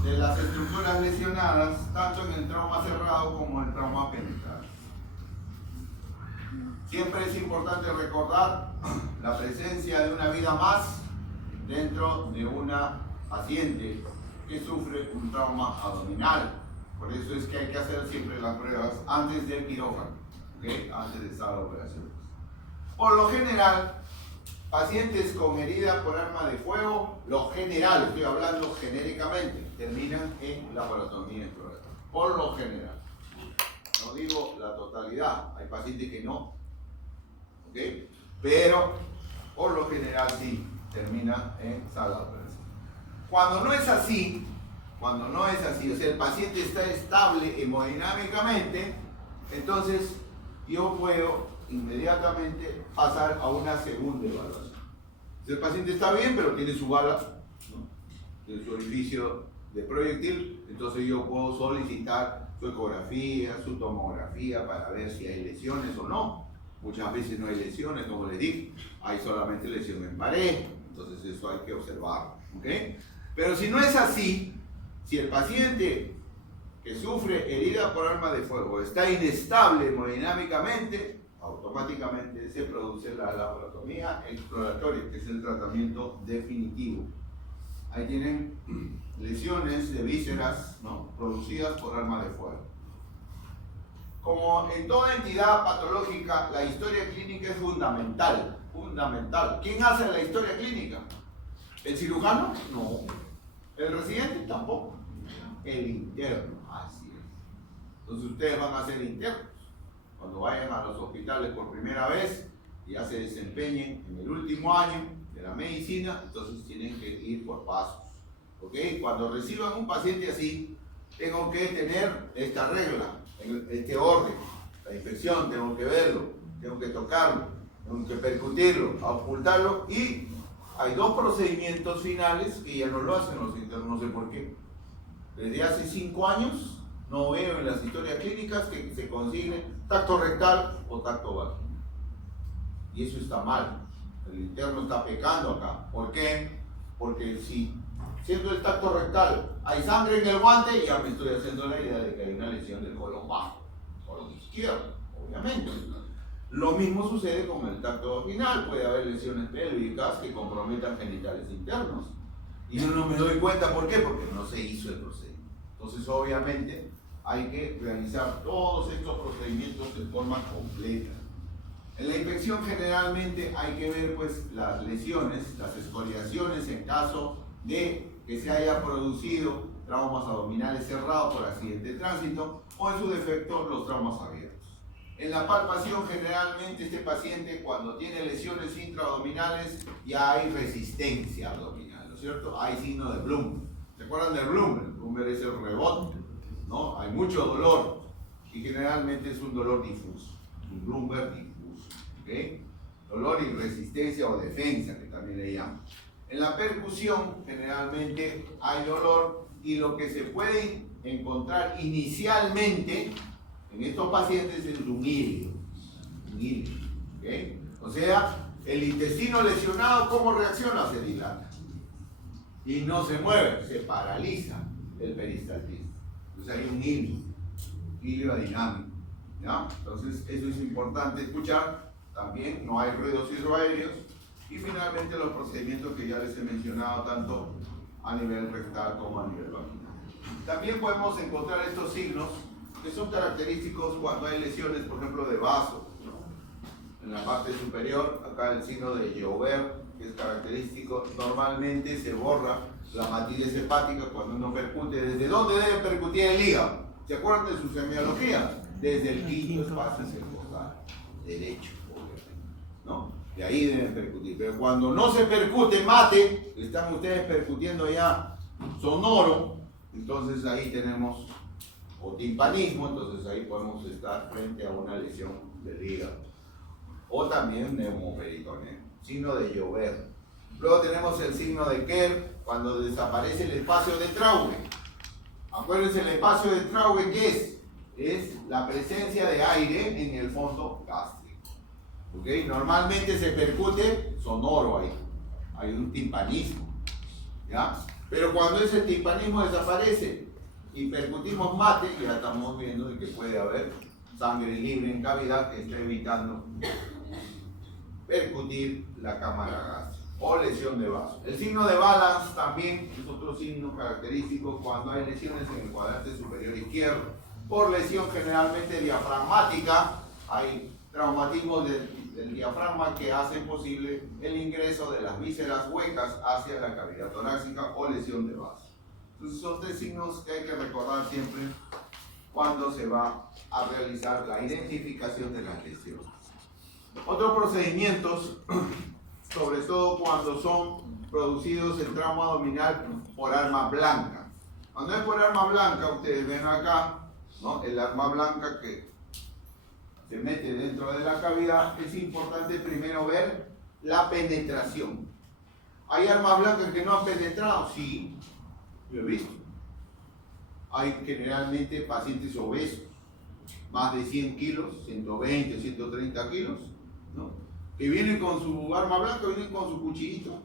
de las estructuras lesionadas, tanto en el trauma cerrado como en el trauma penetrante. Siempre es importante recordar la presencia de una vida más dentro de una paciente que sufre un trauma abdominal. Por eso es que hay que hacer siempre las pruebas antes del quirófano, ¿okay? Antes de estar la operación. Por lo general, pacientes con herida por arma de fuego, lo general, estoy hablando genéricamente, terminan en laparotomía exploratoria. Por lo general. No digo la totalidad, hay pacientes que no. ¿Okay? pero por lo general sí termina en sala de operación. Cuando no es así, o sea, el paciente está estable hemodinámicamente, entonces yo puedo inmediatamente pasar a una segunda evaluación. Si el paciente está bien, pero tiene su bala, ¿no?, tiene su orificio de proyectil, entonces yo puedo solicitar su ecografía, su tomografía para ver si hay lesiones o no. Muchas veces no hay lesiones, como les dije, hay solamente lesión en pared, entonces eso hay que observarlo, ¿ok? Pero si no es así, si el paciente que sufre herida por arma de fuego está inestable hemodinámicamente, automáticamente se produce la laparotomía exploratoria, que es el tratamiento definitivo. Ahí tienen lesiones de vísceras, ¿no?, producidas por arma de fuego. Como en toda entidad patológica, la historia clínica es fundamental. ¿Quién hace la historia clínica? ¿El cirujano? No. ¿El residente? Tampoco. El interno, así es. Entonces ustedes van a ser internos. Cuando vayan a los hospitales por primera vez, ya se desempeñen en el último año de la medicina, entonces tienen que ir por pasos. ¿Ok? Cuando reciban un paciente así, tengo que tener esta regla, este orden. La infección, tengo que verlo, tengo que tocarlo, tengo que percutirlo, auscultarlo, y hay dos procedimientos finales que ya no lo hacen los internos, no sé por qué. Desde hace 5 años no veo en las historias clínicas que se consigne tacto rectal o tacto vaginal. Y eso está mal. El interno está pecando acá. ¿Por qué? Porque si siendo el tacto rectal hay sangre en el guante, ya me estoy haciendo la idea de que hay una lesión del colon bajo, colon izquierdo, obviamente. Lo mismo sucede con el tacto vaginal. Puede haber lesiones pélvicas que comprometan genitales internos. Y yo no me doy cuenta, ¿por qué? Porque no se hizo el procedimiento. Entonces, obviamente, hay que realizar todos estos procedimientos de forma completa. En la infección generalmente hay que ver pues las lesiones, las escoriaciones en caso de que se haya producido traumas abdominales cerrados por accidente de tránsito, o en su defecto los traumas abiertos. En la palpación generalmente este paciente, cuando tiene lesiones intraabdominales, ya hay resistencia abdominal, ¿no es cierto? Hay signo de Blum. ¿Se acuerdan del Blum? El Blum es el rebote, ¿no? Hay mucho dolor y generalmente es un dolor difuso, un Blumberg difuso, ¿ok? Dolor y resistencia o defensa, que también le llaman. En la percusión generalmente hay dolor, y lo que se puede encontrar inicialmente en estos pacientes es un hilo, ¿okay? O sea, el intestino lesionado, ¿cómo reacciona? Se dilata y no se mueve, se paraliza el peristaltismo. Entonces hay un hilo dinámico, ¿ya? Entonces eso es importante escuchar. También no hay ruidos hidroaéreos. Y finalmente los procedimientos que ya les he mencionado, tanto a nivel rectal como a nivel vaginal. También podemos encontrar estos signos que son característicos cuando hay lesiones, por ejemplo, de vaso, ¿no? En la parte superior, acá el signo de Joubert, que es característico. Normalmente se borra la matidez hepática cuando uno percute. ¿Desde dónde debe percutir el hígado? ¿Se acuerdan de su semiología? Desde el quinto espacio intercostal derecho, obviamente, ¿no? De ahí deben percutir. Pero cuando no se percute mate, están ustedes percutiendo ya sonoro, entonces ahí tenemos o timpanismo, entonces ahí podemos estar frente a una lesión del hígado. O también neumoperitoneo, signo de Joubert. Luego tenemos el signo de Kerr, cuando desaparece el espacio de Traube. Acuérdense, el espacio de Traube, ¿qué es? Es la presencia de aire en el fondo gástrico. ¿Okay? Normalmente se percute sonoro ahí, hay un timpanismo, ¿ya? Pero cuando ese timpanismo desaparece y percutimos mate, ya estamos viendo de que puede haber sangre libre en cavidad que está evitando percutir la cámara gástrica o lesión de vaso. El signo de Balance también es otro signo característico cuando hay lesiones en el cuadrante superior izquierdo. Por lesión generalmente diafragmática, hay traumatismos del diafragma que hacen posible el ingreso de las vísceras huecas hacia la cavidad torácica o lesión de vaso. Entonces son 3 signos que hay que recordar siempre cuando se va a realizar la identificación de las lesiones. Otros procedimientos, sobre todo cuando son producidos en tramo abdominal por arma blanca. Cuando es por arma blanca, ustedes ven acá, ¿no? El arma blanca que se mete dentro de la cavidad, es importante primero ver la penetración. ¿Hay armas blancas que no han penetrado? Sí, lo he visto. Hay generalmente pacientes obesos, más de 100 kilos, 120, 130 kilos, ¿no? Que vienen con su arma blanca, vienen con su cuchillito,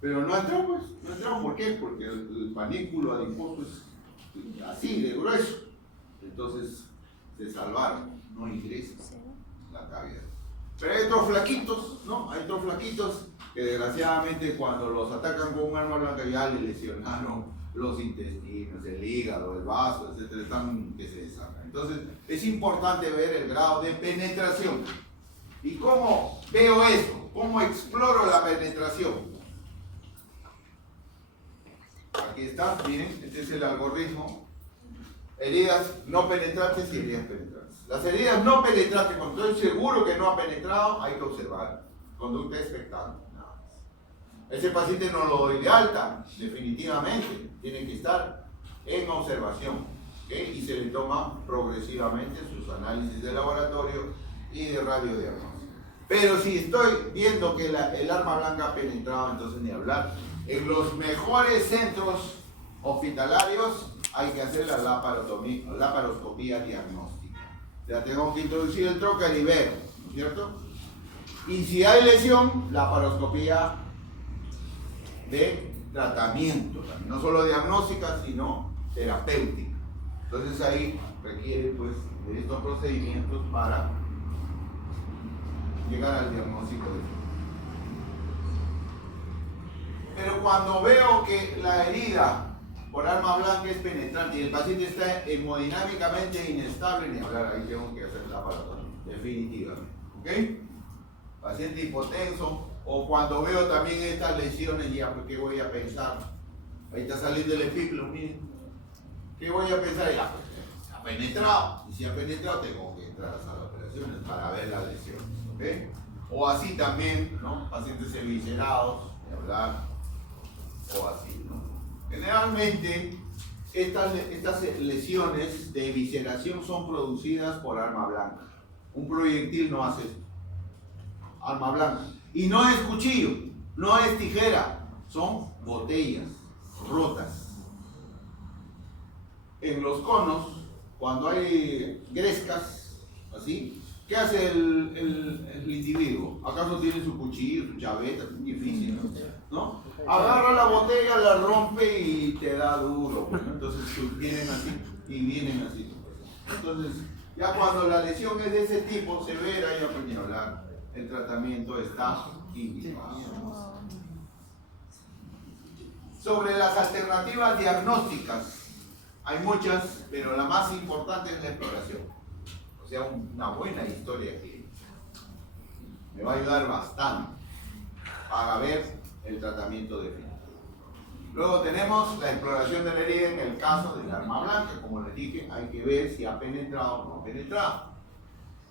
pero no entran, pues, no entran. ¿Por qué? Porque el panículo adiposo es así de grueso, entonces se salvaron, no ingresan la cavidad. Pero hay otros flaquitos, ¿no? Hay otros flaquitos que desgraciadamente cuando los atacan con un arma blanca ya le lesionaron los intestinos, el hígado, el vaso, etcétera, están que se desarman. Entonces es importante ver el grado de penetración. ¿Y cómo veo eso? ¿Cómo exploro la penetración? Aquí está, miren, este es el algoritmo. Heridas no penetrantes y heridas penetrantes. Las heridas no penetrantes, cuando estoy seguro que no ha penetrado, hay que observar. Conducta expectante, nada más. Ese paciente no lo doy de alta, definitivamente. Tiene que estar en observación, ¿okay? Y se le toma progresivamente sus análisis de laboratorio y de radiodiagnóstico. Pero si estoy viendo que el arma blanca ha penetrado, entonces ni hablar. En los mejores centros hospitalarios hay que hacer la laparoscopía diagnóstica. O sea, tengo que introducir el trocar y ver, ¿no es cierto? Y si hay lesión, laparoscopía de tratamiento, no solo diagnóstica, sino terapéutica. Entonces ahí requiere, pues, de estos procedimientos para llegar al diagnóstico de. Pero cuando veo que la herida por arma blanca es penetrante y el paciente está hemodinámicamente inestable, ni hablar, ahí tengo que hacer la laparotomía, definitivamente. ¿Ok? Paciente hipotenso, o cuando veo también estas lesiones, ya, pues, ¿qué voy a pensar? Ahí está saliendo el epíclo, miren. ¿Qué voy a pensar? Ya, pues, se ha penetrado. Y si ha penetrado, tengo que entrar a las operaciones para ver la lesión. ¿Ok? O así también, ¿no? Pacientes eviscerados, ni hablar. O así, ¿no? Generalmente estas lesiones de evisceración son producidas por arma blanca. Un proyectil no hace esto. Arma blanca. Y no es cuchillo, no es tijera, son botellas rotas. En los conos, cuando hay grescas, así, ¿qué hace el individuo? ¿Acaso tiene su cuchillo, su chaveta? Es difícil, ¿no? Agarra la botella, la rompe y te da duro, ¿no? Entonces vienen así y vienen así. Entonces, ya cuando la lesión es de ese tipo, severa, ya pueden hablar, el tratamiento está indicado. Sobre las alternativas diagnósticas, hay muchas, pero la más importante es la exploración. O sea, una buena historia que me va a ayudar bastante para ver el tratamiento definitivo. Luego tenemos la exploración de la herida en el caso del arma blanca. Como les dije, hay que ver si ha penetrado o no ha penetrado.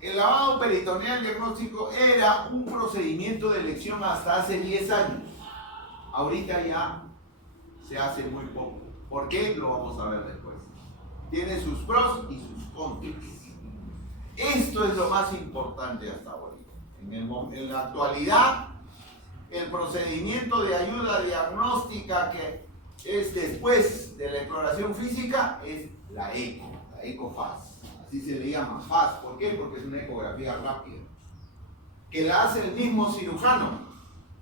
El lavado peritoneal diagnóstico era un procedimiento de elección hasta hace 10 años. Ahorita ya se hace muy poco. ¿Por qué? Lo vamos a ver después. Tiene sus pros y sus contras. Esto es lo más importante hasta ahorita. En la actualidad, el procedimiento de ayuda diagnóstica que es después de la exploración física es la ECOFAS. Así se le llama FAS. ¿Por qué? Porque es una ecografía rápida. Que la hace el mismo cirujano,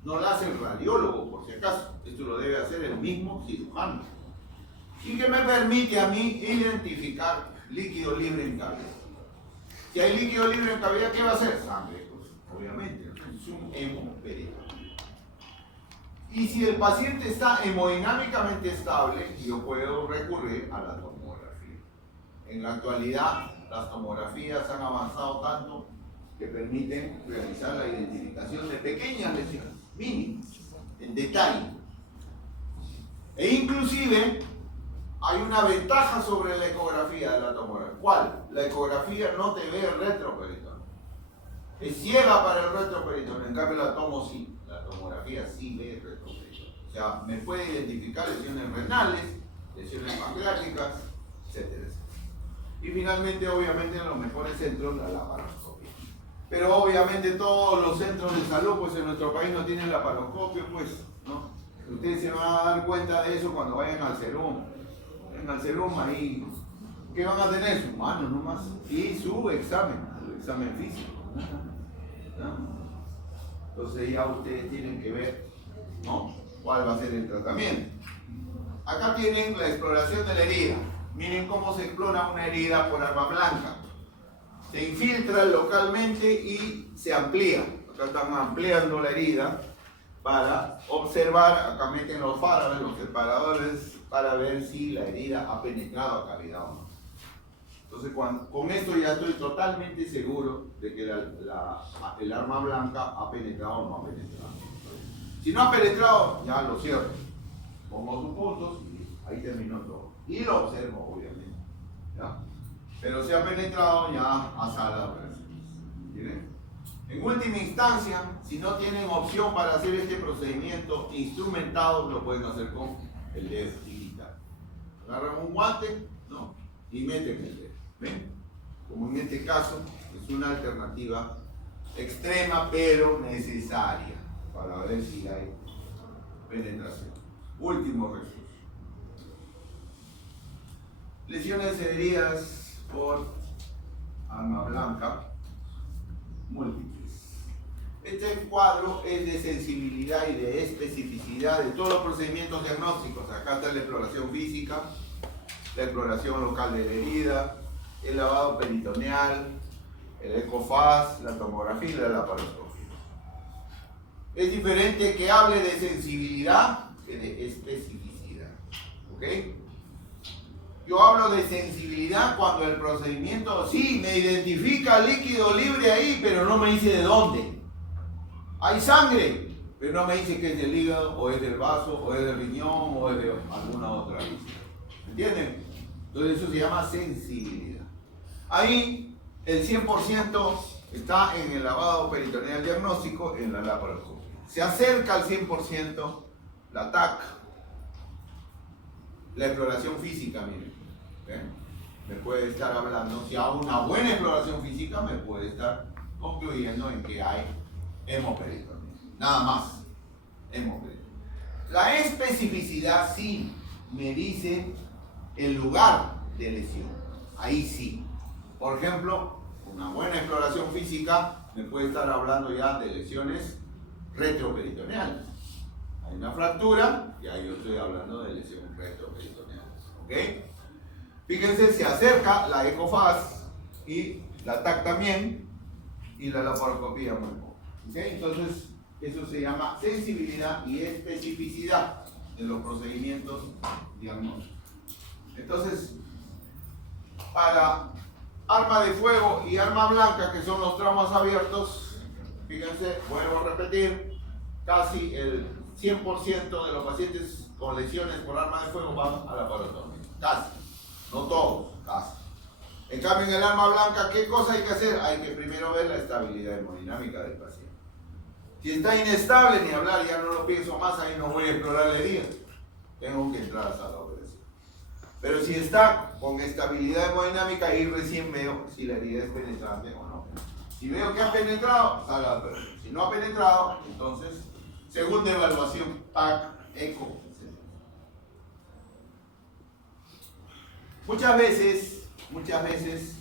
no la hace el radiólogo, por si acaso. Esto lo debe hacer el mismo cirujano. Y que me permite a mí identificar líquido libre en cavidad. Si hay líquido libre en cavidad, ¿qué va a hacer? Sangre, pues, obviamente. Es un hemoperitoneo. Y si el paciente está hemodinámicamente estable, yo puedo recurrir a la tomografía. En la actualidad, las tomografías han avanzado tanto que permiten realizar la identificación de pequeñas lesiones, mínimas, en detalle. E inclusive hay una ventaja sobre la ecografía de la tomografía. ¿Cuál? La ecografía no te ve el retroperitoneum. Es ciega para el retroperitoneal. En cambio la tomo sí. La tomografía sí ve el retroperitoneal. O sea, me puede identificar lesiones renales, lesiones pancreáticas, etcétera, etcétera. Y finalmente, obviamente, en los mejores centros, la laparoscopia. Pero obviamente todos los centros de salud, pues en nuestro país no tienen laparoscopio, pues, ¿no? Ustedes se van a dar cuenta de eso cuando vayan al Serum. En el Serum ahí, ¿qué van a tener? Sus manos nomás. Y su examen físico. ¿No? Entonces ya ustedes tienen que ver, ¿no?, cuál va a ser el tratamiento. Acá tienen la exploración de la herida. Miren cómo se explora una herida por arma blanca. Se infiltra localmente y se amplía. Acá están ampliando la herida para observar. Acá meten los faros, los separadores, para ver si la herida ha penetrado a cavidad o no. Entonces con esto ya estoy totalmente seguro de que el arma blanca ha penetrado o no ha penetrado. Si no ha penetrado, ya lo cierro. Pongo sus puntos y ahí terminó todo. Y lo observo, obviamente. ¿Ya? Pero si ha penetrado, ya a sala de operaciones. ¿Tienen? En última instancia, si no tienen opción para hacer este procedimiento instrumentado, lo pueden hacer con el dedo digital. Agarran un guante, ¿no?, y meten el dedo. ¿Ven? Como en este caso, es una alternativa extrema pero necesaria para ver si hay penetración. Último recurso. Lesiones heridas por arma blanca múltiples. Este cuadro es de sensibilidad y de especificidad de todos los procedimientos diagnósticos. Acá está la exploración física, la exploración local de la herida, el lavado peritoneal, el ecofaz, la tomografía y la laparoscopia. Es diferente que hable de sensibilidad que de especificidad. ¿Ok? Yo hablo de sensibilidad cuando el procedimiento sí me identifica líquido libre ahí, pero no me dice de dónde. Hay sangre, pero no me dice que es del hígado, o es del vaso, o es del riñón, o es de alguna otra víscera. ¿Entienden? Entonces eso se llama sensibilidad. Ahí el 100% está en el lavado peritoneal diagnóstico, en la laparoscopia. Se acerca al 100% la TAC, la exploración física, miren. ¿Ven? Me puede estar hablando, si hago una buena exploración física, me puede estar concluyendo en que hay hemoperitoneo. Nada más, hemoperitoneo. La especificidad sí me dice el lugar de lesión. Ahí sí. Por ejemplo, una buena exploración física me puede estar hablando ya de lesiones retroperitoneales. Hay una fractura y ahí yo estoy hablando de lesión retroperitoneal. ¿Ok? Fíjense, se acerca la ecofaz y la TAC también y la laparoscopia muy poco. ¿Ok? Entonces, eso se llama sensibilidad y especificidad de los procedimientos diagnósticos. Entonces, para arma de fuego y arma blanca, que son los traumas abiertos, fíjense, vuelvo a repetir, casi el 100% de los pacientes con lesiones por arma de fuego van a la laparotomía. Casi, no todos, casi. En cambio, en el arma blanca, ¿qué cosa hay que hacer? Hay que primero ver la estabilidad hemodinámica del paciente. Si está inestable, ni hablar, ya no lo pienso más, ahí no voy a explorar la herida. Tengo que entrar a sala de operación. Pero si está con estabilidad hemodinámica, ahí recién veo si la herida es penetrante o no. Si veo que ha penetrado, sala de operación. Si no ha penetrado, entonces, segunda evaluación, TAC, ECO, etc. Muchas veces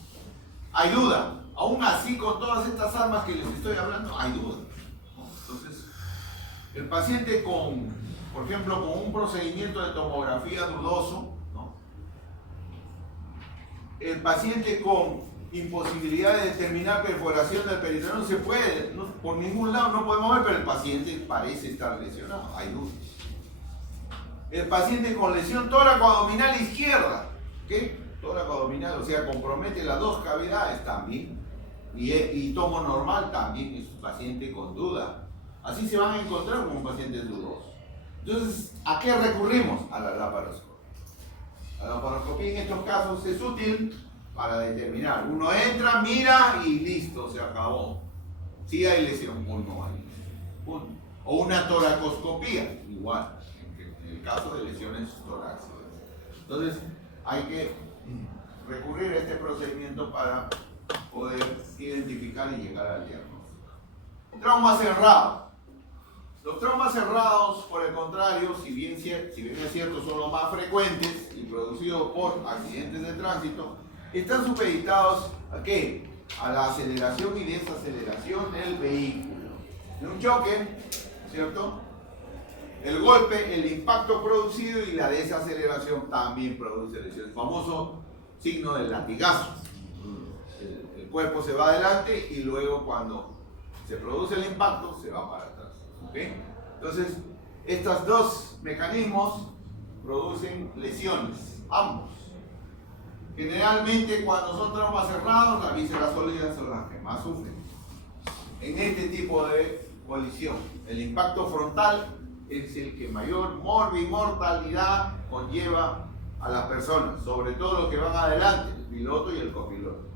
ayuda. Aún así, con todas estas armas que les estoy hablando, ayuda. Entonces, el paciente por ejemplo, con un procedimiento de tomografía dudoso, ¿no?, el paciente con imposibilidad de determinar perforación del peritoneo no se puede, no, por ningún lado no podemos ver, pero el paciente parece estar lesionado, hay dudas. El paciente con lesión tóraco-abdominal izquierda, ¿qué? Tóraco-abdominal, o sea, compromete las dos cavidades también, y tomo normal también es un paciente con duda. Así se van a encontrar con pacientes dudosos. Entonces, ¿a qué recurrimos? A la laparoscopia. La laparoscopia en estos casos es útil para determinar. Uno entra, mira y listo, se acabó. si hay lesión o no hay lesión. O una toracoscopía, igual, en el caso de lesiones torácicas. Entonces, hay que recurrir a este procedimiento para poder identificar y llegar al diagnóstico. Trauma cerrado. Los traumas cerrados, por el contrario, si bien es cierto, son los más frecuentes y producidos por accidentes de tránsito, están supeditados ¿a qué? A la aceleración y desaceleración del vehículo. En un choque, ¿cierto? El golpe, el impacto producido y la desaceleración también produce lesiones. El famoso signo del latigazo. El cuerpo se va adelante y luego cuando se produce el impacto se va para atrás. ¿Okay? Entonces, estos dos mecanismos producen lesiones, ambos. Generalmente cuando son traumas cerrados, las vísceras sólidas son las que más sufren. En este tipo de colisión, el impacto frontal es el que mayor mortalidad conlleva a las personas, sobre todo los que van adelante, el piloto y el copiloto.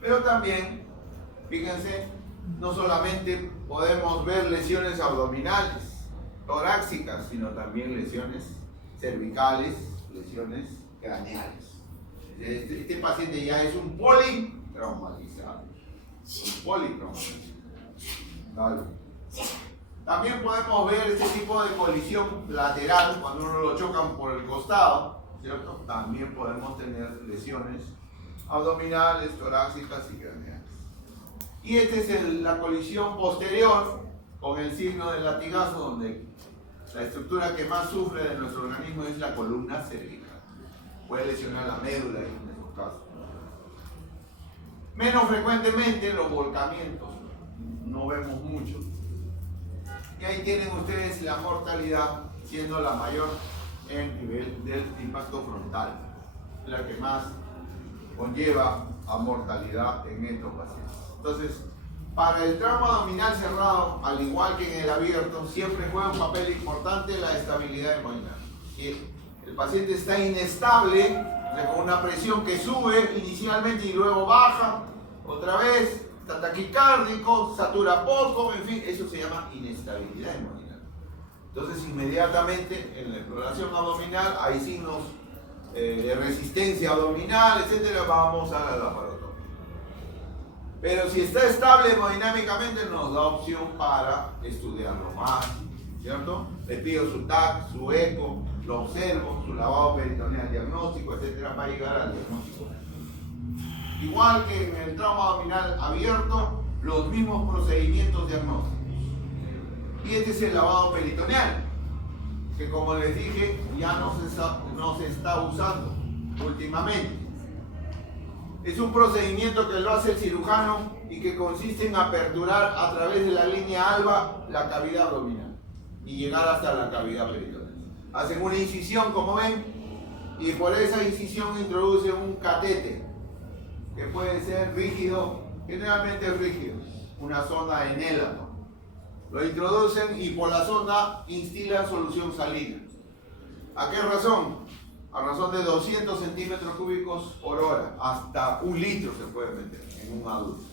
Pero también, fíjense, no solamente podemos ver lesiones abdominales, torácicas, sino también lesiones cervicales, lesiones craneales. Este paciente ya es un politraumatizado. Un politraumatizado. ¿Vale? También podemos ver este tipo de colisión lateral, cuando uno lo chocan por el costado, ¿cierto? También podemos tener lesiones abdominales, torácicas y craneales. Y esta es la colisión posterior con el signo del latigazo, donde la estructura que más sufre de nuestro organismo es la columna cervical. Puede lesionar la médula en esos casos. Menos frecuentemente los volcamientos, no vemos mucho. Y ahí tienen ustedes la mortalidad siendo la mayor en el nivel del impacto frontal, la que más conlleva a mortalidad en estos pacientes. Entonces, para el trauma abdominal cerrado, al igual que en el abierto, siempre juega un papel importante la estabilidad hemodinâmica. Si el paciente está inestable, con una presión que sube inicialmente y luego baja, otra vez, está taquicárdico, satura poco, en fin, eso se llama inestabilidad hemodinâmica. Entonces, inmediatamente en la exploración abdominal hay signos de resistencia abdominal, etcétera, vamos a la laparotomía. Pero si está estable hemodinámicamente, nos da opción para estudiarlo más, ¿cierto? Le pido su TAC, su eco, lo observo, su lavado peritoneal diagnóstico, etcétera, para llegar al diagnóstico. Igual que en el trauma abdominal abierto, los mismos procedimientos diagnósticos. Y este es el lavado peritoneal, que como les dije, ya no se está usando últimamente. Es un procedimiento que lo hace el cirujano y que consiste en aperturar a través de la línea alba la cavidad abdominal y llegar hasta la cavidad peritoneal. Hacen una incisión, como ven, y por esa incisión introducen un catéter que puede ser rígido, generalmente rígido, una sonda en élano. Lo introducen y por la sonda instilan solución salina. ¿A qué razón? A razón de 200 centímetros cúbicos por hora, hasta 1 litro se puede meter en un adulto.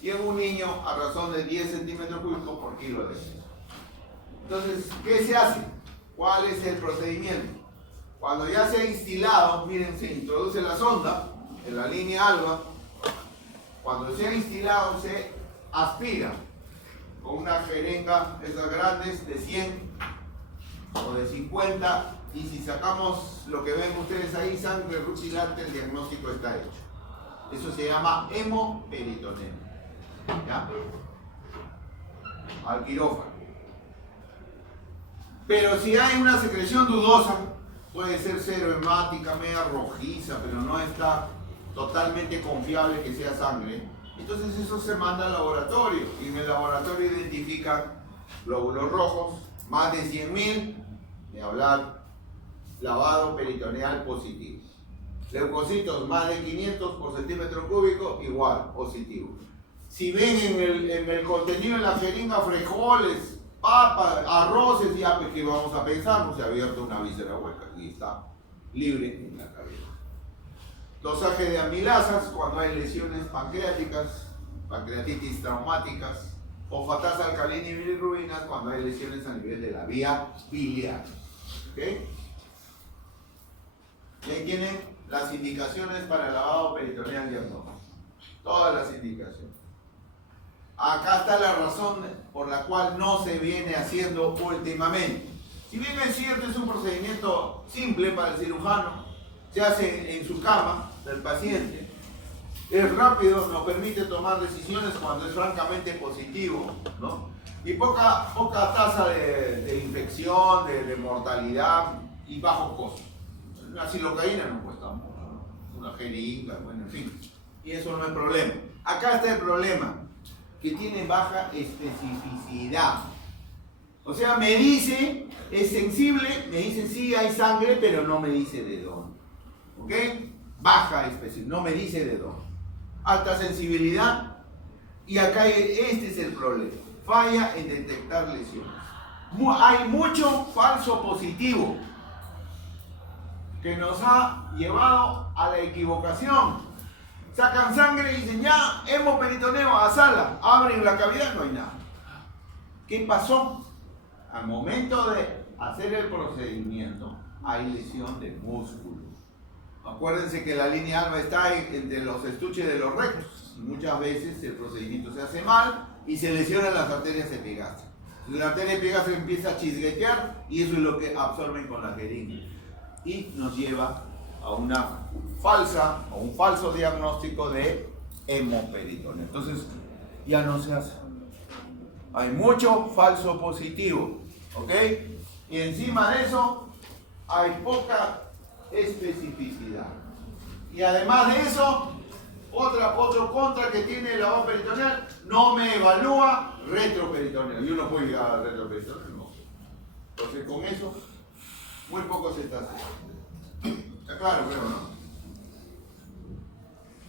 Y en un niño a razón de 10 centímetros cúbicos por kilo de peso. Entonces, ¿qué se hace? ¿Cuál es el procedimiento? Cuando ya se ha instilado, miren, se introduce la sonda en la línea alba. Cuando se ha instilado, se aspira con una jeringa, esas grandes, de 100 o de 50. Y si sacamos lo que ven ustedes ahí, sangre rutilante, el diagnóstico está hecho. Eso se llama hemoperitoneo. ¿Ya? Al quirófano. Pero si hay una secreción dudosa, puede ser serohemática, media rojiza, pero no está totalmente confiable que sea sangre, entonces eso se manda al laboratorio y en el laboratorio identifican glóbulos rojos, más de 100.000, de hablar lavado peritoneal positivo. Leucocitos más de 500 por centímetro cúbico, igual, positivo. Si ven en el contenido de la jeringa frijoles, papas, arroces, ya pues que vamos a pensar, no se ha abierto una víscera hueca y está libre en la cavidad. Dosaje de amilasas cuando hay lesiones pancreáticas, pancreatitis traumáticas, fosfatasa alcalina y bilirrubinas cuando hay lesiones a nivel de la vía biliar. ¿Ok? Y ahí tienen las indicaciones para el lavado peritoneal diagnóstico. Todas las indicaciones. Acá está la razón por la cual no se viene haciendo últimamente. Si bien es cierto, es un procedimiento simple para el cirujano, se hace en su cama del paciente, es rápido, nos permite tomar decisiones cuando es francamente positivo, ¿no? Y poca tasa de infección, de mortalidad y bajo costo. La silocaína no cuesta mucho, ¿no? Una jeringa, bueno, en fin. Y eso no es problema. Acá está el problema, que tiene baja especificidad. O sea, me dice, es sensible, me dice sí hay sangre, pero no me dice de dónde. ¿Ok? Baja especificidad, no me dice de dónde. Alta sensibilidad, y acá este es el problema. Falla en detectar lesiones. Hay mucho falso positivo que nos ha llevado a la equivocación. Sacan sangre y dicen ya, hemoperitoneo, a sala, abren la cavidad, no hay nada. ¿Qué pasó? Al momento de hacer el procedimiento hay lesión de músculo. Acuérdense que la línea alba está entre los estuches de los rectos. Muchas veces el procedimiento se hace mal y se lesionan las arterias epigástricas. La arteria epigástrica empieza a chisguetear y eso es lo que absorben con la jeringa. Y nos lleva a una falsa o un falso diagnóstico de hemoperitoneo. Entonces, ya no se hace. Hay mucho falso positivo, ¿ok? Y encima de eso, hay poca especificidad. Y además de eso, otro contra que tiene el lavado peritoneal, no me evalúa retroperitoneal. Y uno puede llegar al retroperitoneal, no. Entonces, con eso, muy poco se está haciendo. ¿Está claro, creo, no?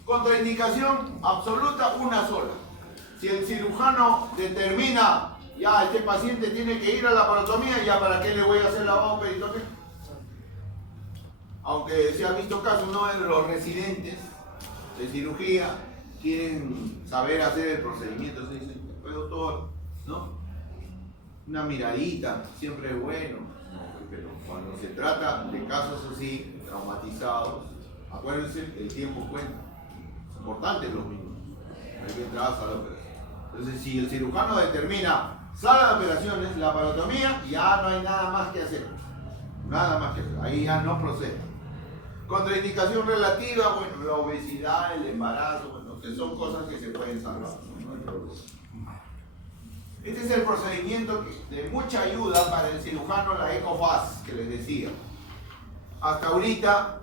Contraindicación absoluta, una sola. Si el cirujano determina, ya este paciente tiene que ir a la laparotomía, ya para qué le voy a hacer lavado peritoneal. Aunque se han visto casos, uno de los residentes de cirugía quieren saber hacer el procedimiento, se dicen, pues doctor, ¿no? Una miradita, siempre es bueno, pero cuando se trata de casos así, traumatizados, acuérdense, el tiempo cuenta, es importante los minutos, hay que entrar a sala de operaciones. Entonces, si el cirujano determina sala de operaciones, la laparotomía, ya no hay nada más que hacer, nada más que hacer, ahí ya no procede. Contraindicación relativa, bueno, la obesidad, el embarazo, bueno, que son cosas que se pueden salvar, no hay problema. Este es el procedimiento de mucha ayuda para el cirujano, la ECOFAS, que les decía. Hasta ahorita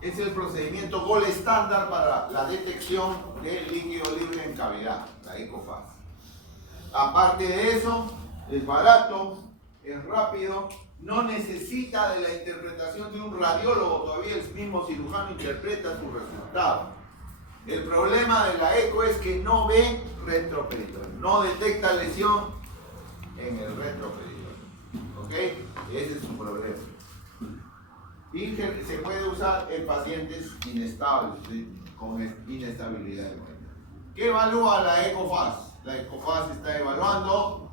es el procedimiento gold estándar para la detección de líquido libre en cavidad, la ECOFAS. Aparte de eso, es barato, es rápido, no necesita de la interpretación de un radiólogo, todavía el mismo cirujano interpreta su resultado. El problema de la eco es que no ve retroperitoneal, no detecta lesión en el retroperitoneal. ¿Ok? Ese es su problema. Y se puede usar en pacientes inestables, ¿sí? Con inestabilidad de cuenta. ¿Qué evalúa la ECOFAS? La ECOFAS está evaluando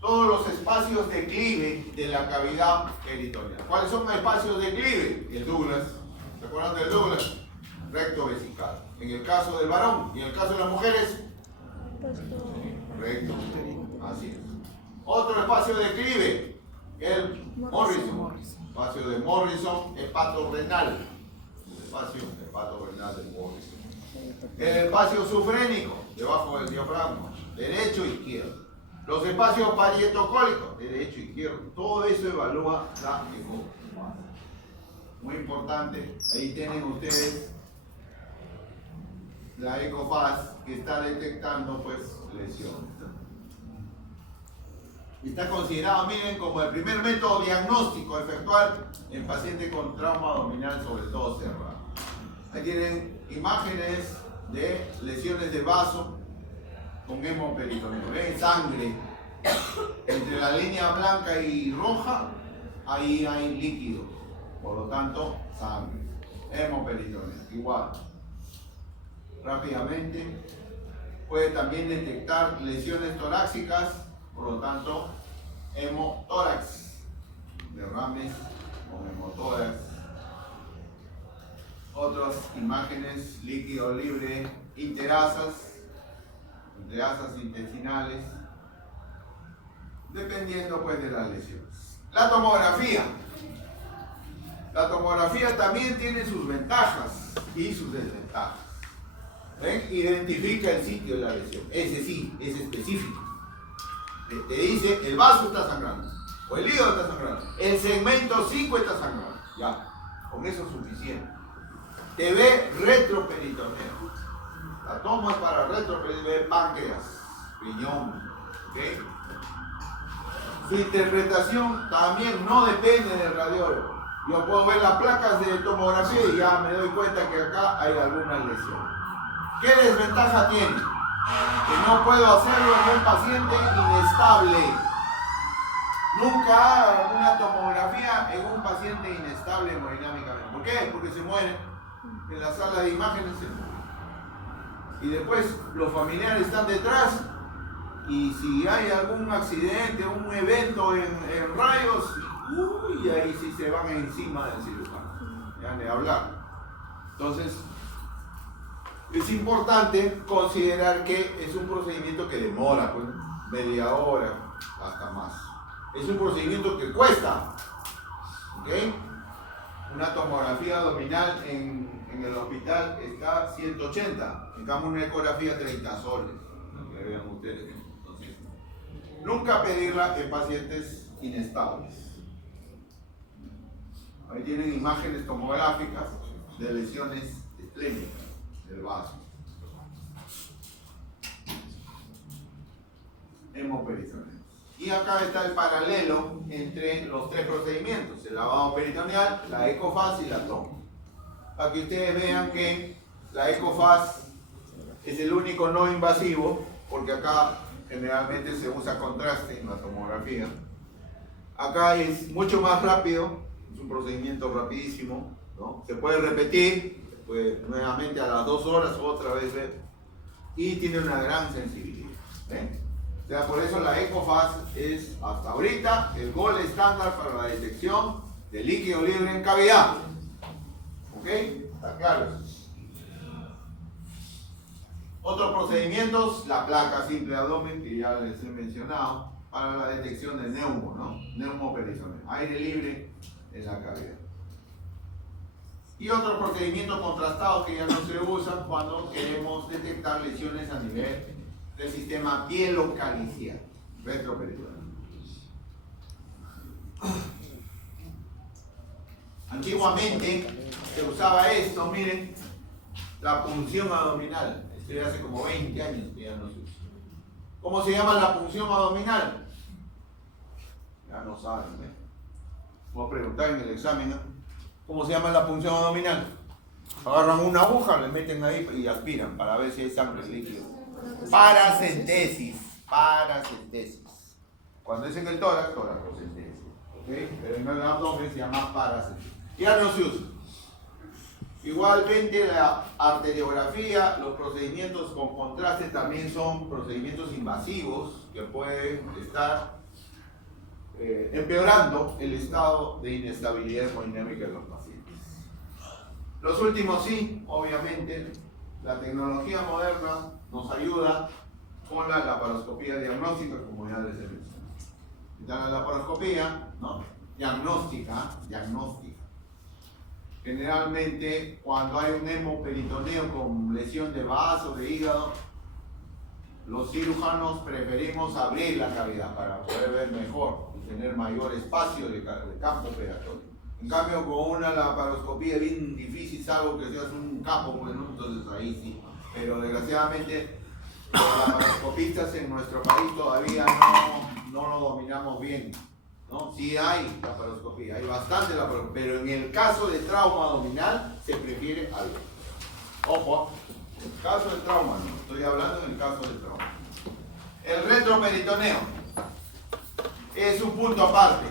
todos los espacios de clive de la cavidad peritoneal. ¿Cuáles son los espacios de clive? El Douglas. ¿Se acuerdan del Douglas? Recto vesical. En el caso del varón y en el caso de las mujeres, recto. Así es. Otro espacio de clive, el Morrison. Espacio de Morrison, hepatorrenal. Espacio hepatorrenal de Morrison. El espacio sufrénico, debajo del diafragma, derecho e izquierdo. Los espacios parietocólicos, derecho e izquierdo, todo eso evalúa la ECOFAS. Muy importante, ahí tienen ustedes la ECOFAS que está detectando pues lesiones. Está considerado, miren, como el primer método diagnóstico efectual en pacientes con trauma abdominal, sobre todo cerrado. Ahí tienen imágenes de lesiones de vaso con hemoperitoneo. ¿Ven? Sangre. Entre la línea blanca y roja, ahí hay líquido. Por lo tanto, sangre. Hemoperitoneo. Igual. Rápidamente. Puede también detectar lesiones torácicas, por lo tanto, hemotórax, derrames o hemotórax. Otras imágenes, líquido libre, interasas intestinales, dependiendo pues de las lesiones. La tomografía. La tomografía también tiene sus ventajas y sus desventajas. ¿Ven? Identifica el sitio de la lesión. Ese sí, es específico. Te dice, el vaso está sangrando, o el hígado está sangrando, el segmento 5 está sangrando. Ya, con eso es suficiente. Te ve retroperitoneo. La toma es para retroperitoneo, páncreas, riñón. ¿Okay? Su interpretación también no depende del radiólogo. Yo puedo ver las placas de tomografía y ya me doy cuenta que acá hay alguna lesión. ¿Qué desventaja tiene? Que no puedo hacerlo en un paciente inestable. Nunca haga una tomografía en un paciente inestable hemodinámicamente. ¿Por qué? Porque se muere. En la sala de imágenes se muere. Y después los familiares están detrás. Y si hay algún accidente, un evento en rayos, uy, ahí sí se van encima del cirujano. Ya ni hablar. Entonces, es importante considerar que es un procedimiento que demora, pues, media hora, hasta más. Es un procedimiento que cuesta. ¿Ok? Una tomografía abdominal en el hospital está 180. En cambio, una ecografía 30 soles. Que vean ustedes. Entonces, nunca pedirla en pacientes inestables. Ahí tienen imágenes tomográficas de lesiones esplénicas del vaso. Hemoperitoneal. Y acá está el paralelo entre los tres procedimientos: el lavado peritoneal, la ecofaz y la toma. Para que ustedes vean que la ecofaz es el único no invasivo, porque acá generalmente se usa contraste en la tomografía. Acá es mucho más rápido, es un procedimiento rapidísimo, ¿no? Se puede repetir, nuevamente a las 2 horas otra vez ver, y tiene una gran sensibilidad. ¿Ven? O sea, por eso la ecofaz es hasta ahorita el gold estándar para la detección de líquido libre en cavidad. ¿Ok? ¿Está claro? Otros procedimientos, la placa simple abdomen, que ya les he mencionado, para la detección de neumo, ¿no? Neumoperitoneal, aire libre en la cavidad. Y otros procedimientos contrastados que ya no se usan cuando queremos detectar lesiones a nivel del sistema bielocalicial, retroperitoneal. Antiguamente se usaba esto, miren, la punción abdominal. Esto ya hace como 20 años que ya no se usa. ¿Cómo se llama la punción abdominal? Ya no saben, ¿eh? Voy a preguntar en el examen, ¿no? ¿Cómo se llama la punción abdominal? Agarran una aguja, le meten ahí y aspiran para ver si hay sangre líquida. Paracentesis. Cuando es en el tórax, toracocentesis. ¿Okay? Pero en el abdomen se llama paracentesis. Ya no se usa. Igualmente la arteriografía, los procedimientos con contraste también son procedimientos invasivos que pueden estar empeorando el estado de inestabilidad hemodinámica de los pacientes. Los últimos sí, obviamente, la tecnología moderna nos ayuda con la laparoscopía diagnóstica, como ya les he mencionado. La laparoscopía, ¿no? Diagnóstica. Generalmente, cuando hay un hemoperitoneo con lesión de vaso, de hígado, los cirujanos preferimos abrir la cavidad para poder ver mejor y tener mayor espacio de campo operatorio. En cambio, con una laparoscopía es bien difícil, salvo que seas un capo, pues, ¿no? Entonces ahí sí. Pero desgraciadamente, los laparoscopistas en nuestro país todavía no lo dominamos bien, ¿no? Sí hay laparoscopía, hay bastante laparoscopía, pero en el caso de trauma abdominal se prefiere algo. Ojo, en el caso de trauma no, estoy hablando en el caso de trauma. El retroperitoneo es un punto aparte.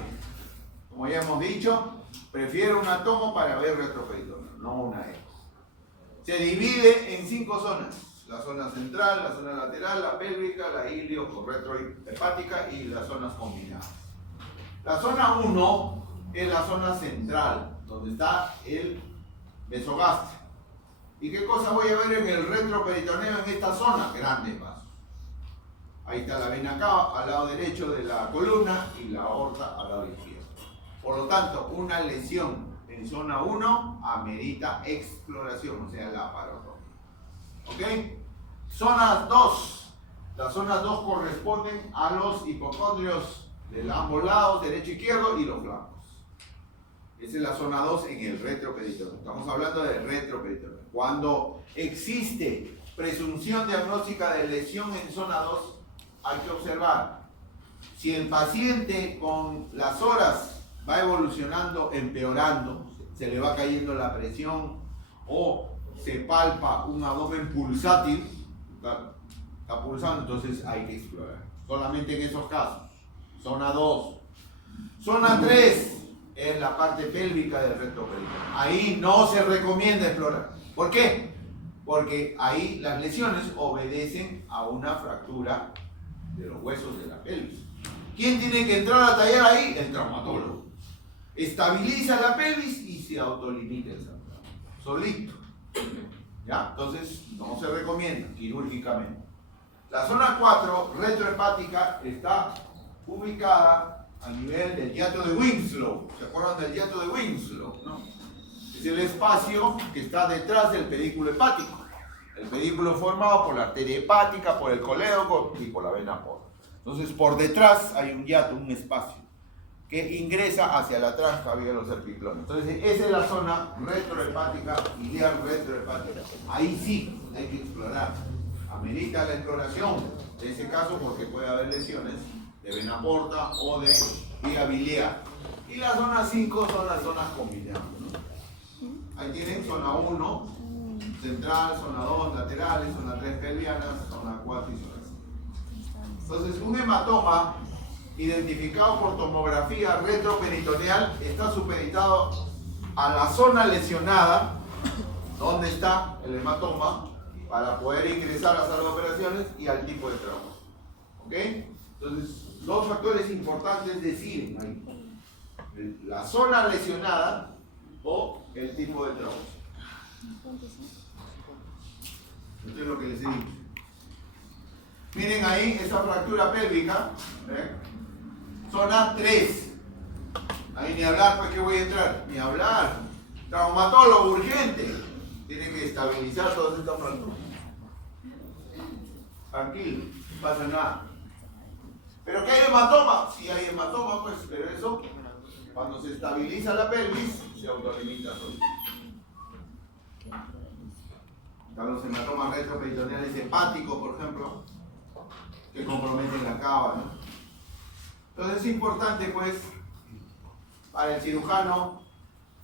Como ya hemos dicho, prefiero una toma para ver retroperitoneo, no una eco. Se divide en 5 zonas. la zona central, la zona lateral, la pélvica, la ilio o retrohepática y las zonas combinadas. La zona 1 es la zona central, donde está el mesogastrio. ¿Y qué cosa voy a ver en el retroperitoneo en esta zona? Grandes vasos. Ahí está la vena cava al lado derecho de la columna y la aorta al lado izquierdo. Por lo tanto, una lesión en zona 1 amerita exploración, o sea, laparotomía. ¿Ok? Zonas 2. Las zonas 2 corresponden a los hipocondrios de ambos lados, derecho e izquierdo, y los flancos. Esa es la zona 2 en el retroperitoneo. Estamos hablando del retroperitoneo. Cuando existe presunción diagnóstica de lesión en zona 2, hay que observar si el paciente con las horas va evolucionando, empeorando, se le va cayendo la presión o se palpa un abdomen pulsátil, está pulsando, entonces hay que explorar. Solamente en esos casos. Zona 2. Zona 3 es la parte pélvica del retroperitoneo. Ahí no se recomienda explorar. ¿Por qué? Porque ahí las lesiones obedecen a una fractura de los huesos de la pelvis. ¿Quién tiene que entrar a tallar ahí? El traumatólogo. Estabiliza la pelvis y se autolimita el sangrado. Solito. ¿Ya? Entonces no se recomienda quirúrgicamente. La zona 4, retrohepática, está ubicada a nivel del hiato de Winslow. ¿Se acuerdan del hiato de Winslow? ¿No? Es el espacio que está detrás del pedículo hepático. El pedículo formado por la arteria hepática, por el colédoco y por la vena porta. Entonces, por detrás hay un hiato, un espacio, que ingresa hacia la transca vía los cerviclones. Entonces, esa es la zona retrohepática, iliar retrohepática. Ahí sí hay que explorar. Amerita la exploración de ese caso porque puede haber lesiones de vena porta o de vía biliar. Y la zona 5 son las zonas combinadas, ¿no? Ahí tienen zona 1, central, zona 2, laterales, zona 3, pelvianas, zona 4 y zona 5. Entonces, un hematoma identificado por tomografía retroperitoneal está supeditado a la zona lesionada, donde está el hematoma, para poder ingresar a la sala de operaciones y al tipo de trauma. ¿Ok? Entonces, dos factores importantes decir ahí: la zona lesionada o el tipo de trauma. Esto es lo que les he dicho. Miren ahí esa fractura pélvica, zona 3. Ahí ni hablar, ¿para qué voy a entrar? Ni hablar. Traumatólogo urgente. Tiene que estabilizar todas estas fracturas. Tranquilo, no pasa nada. ¿Pero qué hay hematoma? Sí hay hematoma, pues, pero eso, cuando se estabiliza la pelvis, se autolimita solo. Están los hematomas retroperitoneales hepáticos, por ejemplo, que comprometen la cava, ¿no? Entonces es importante, pues, para el cirujano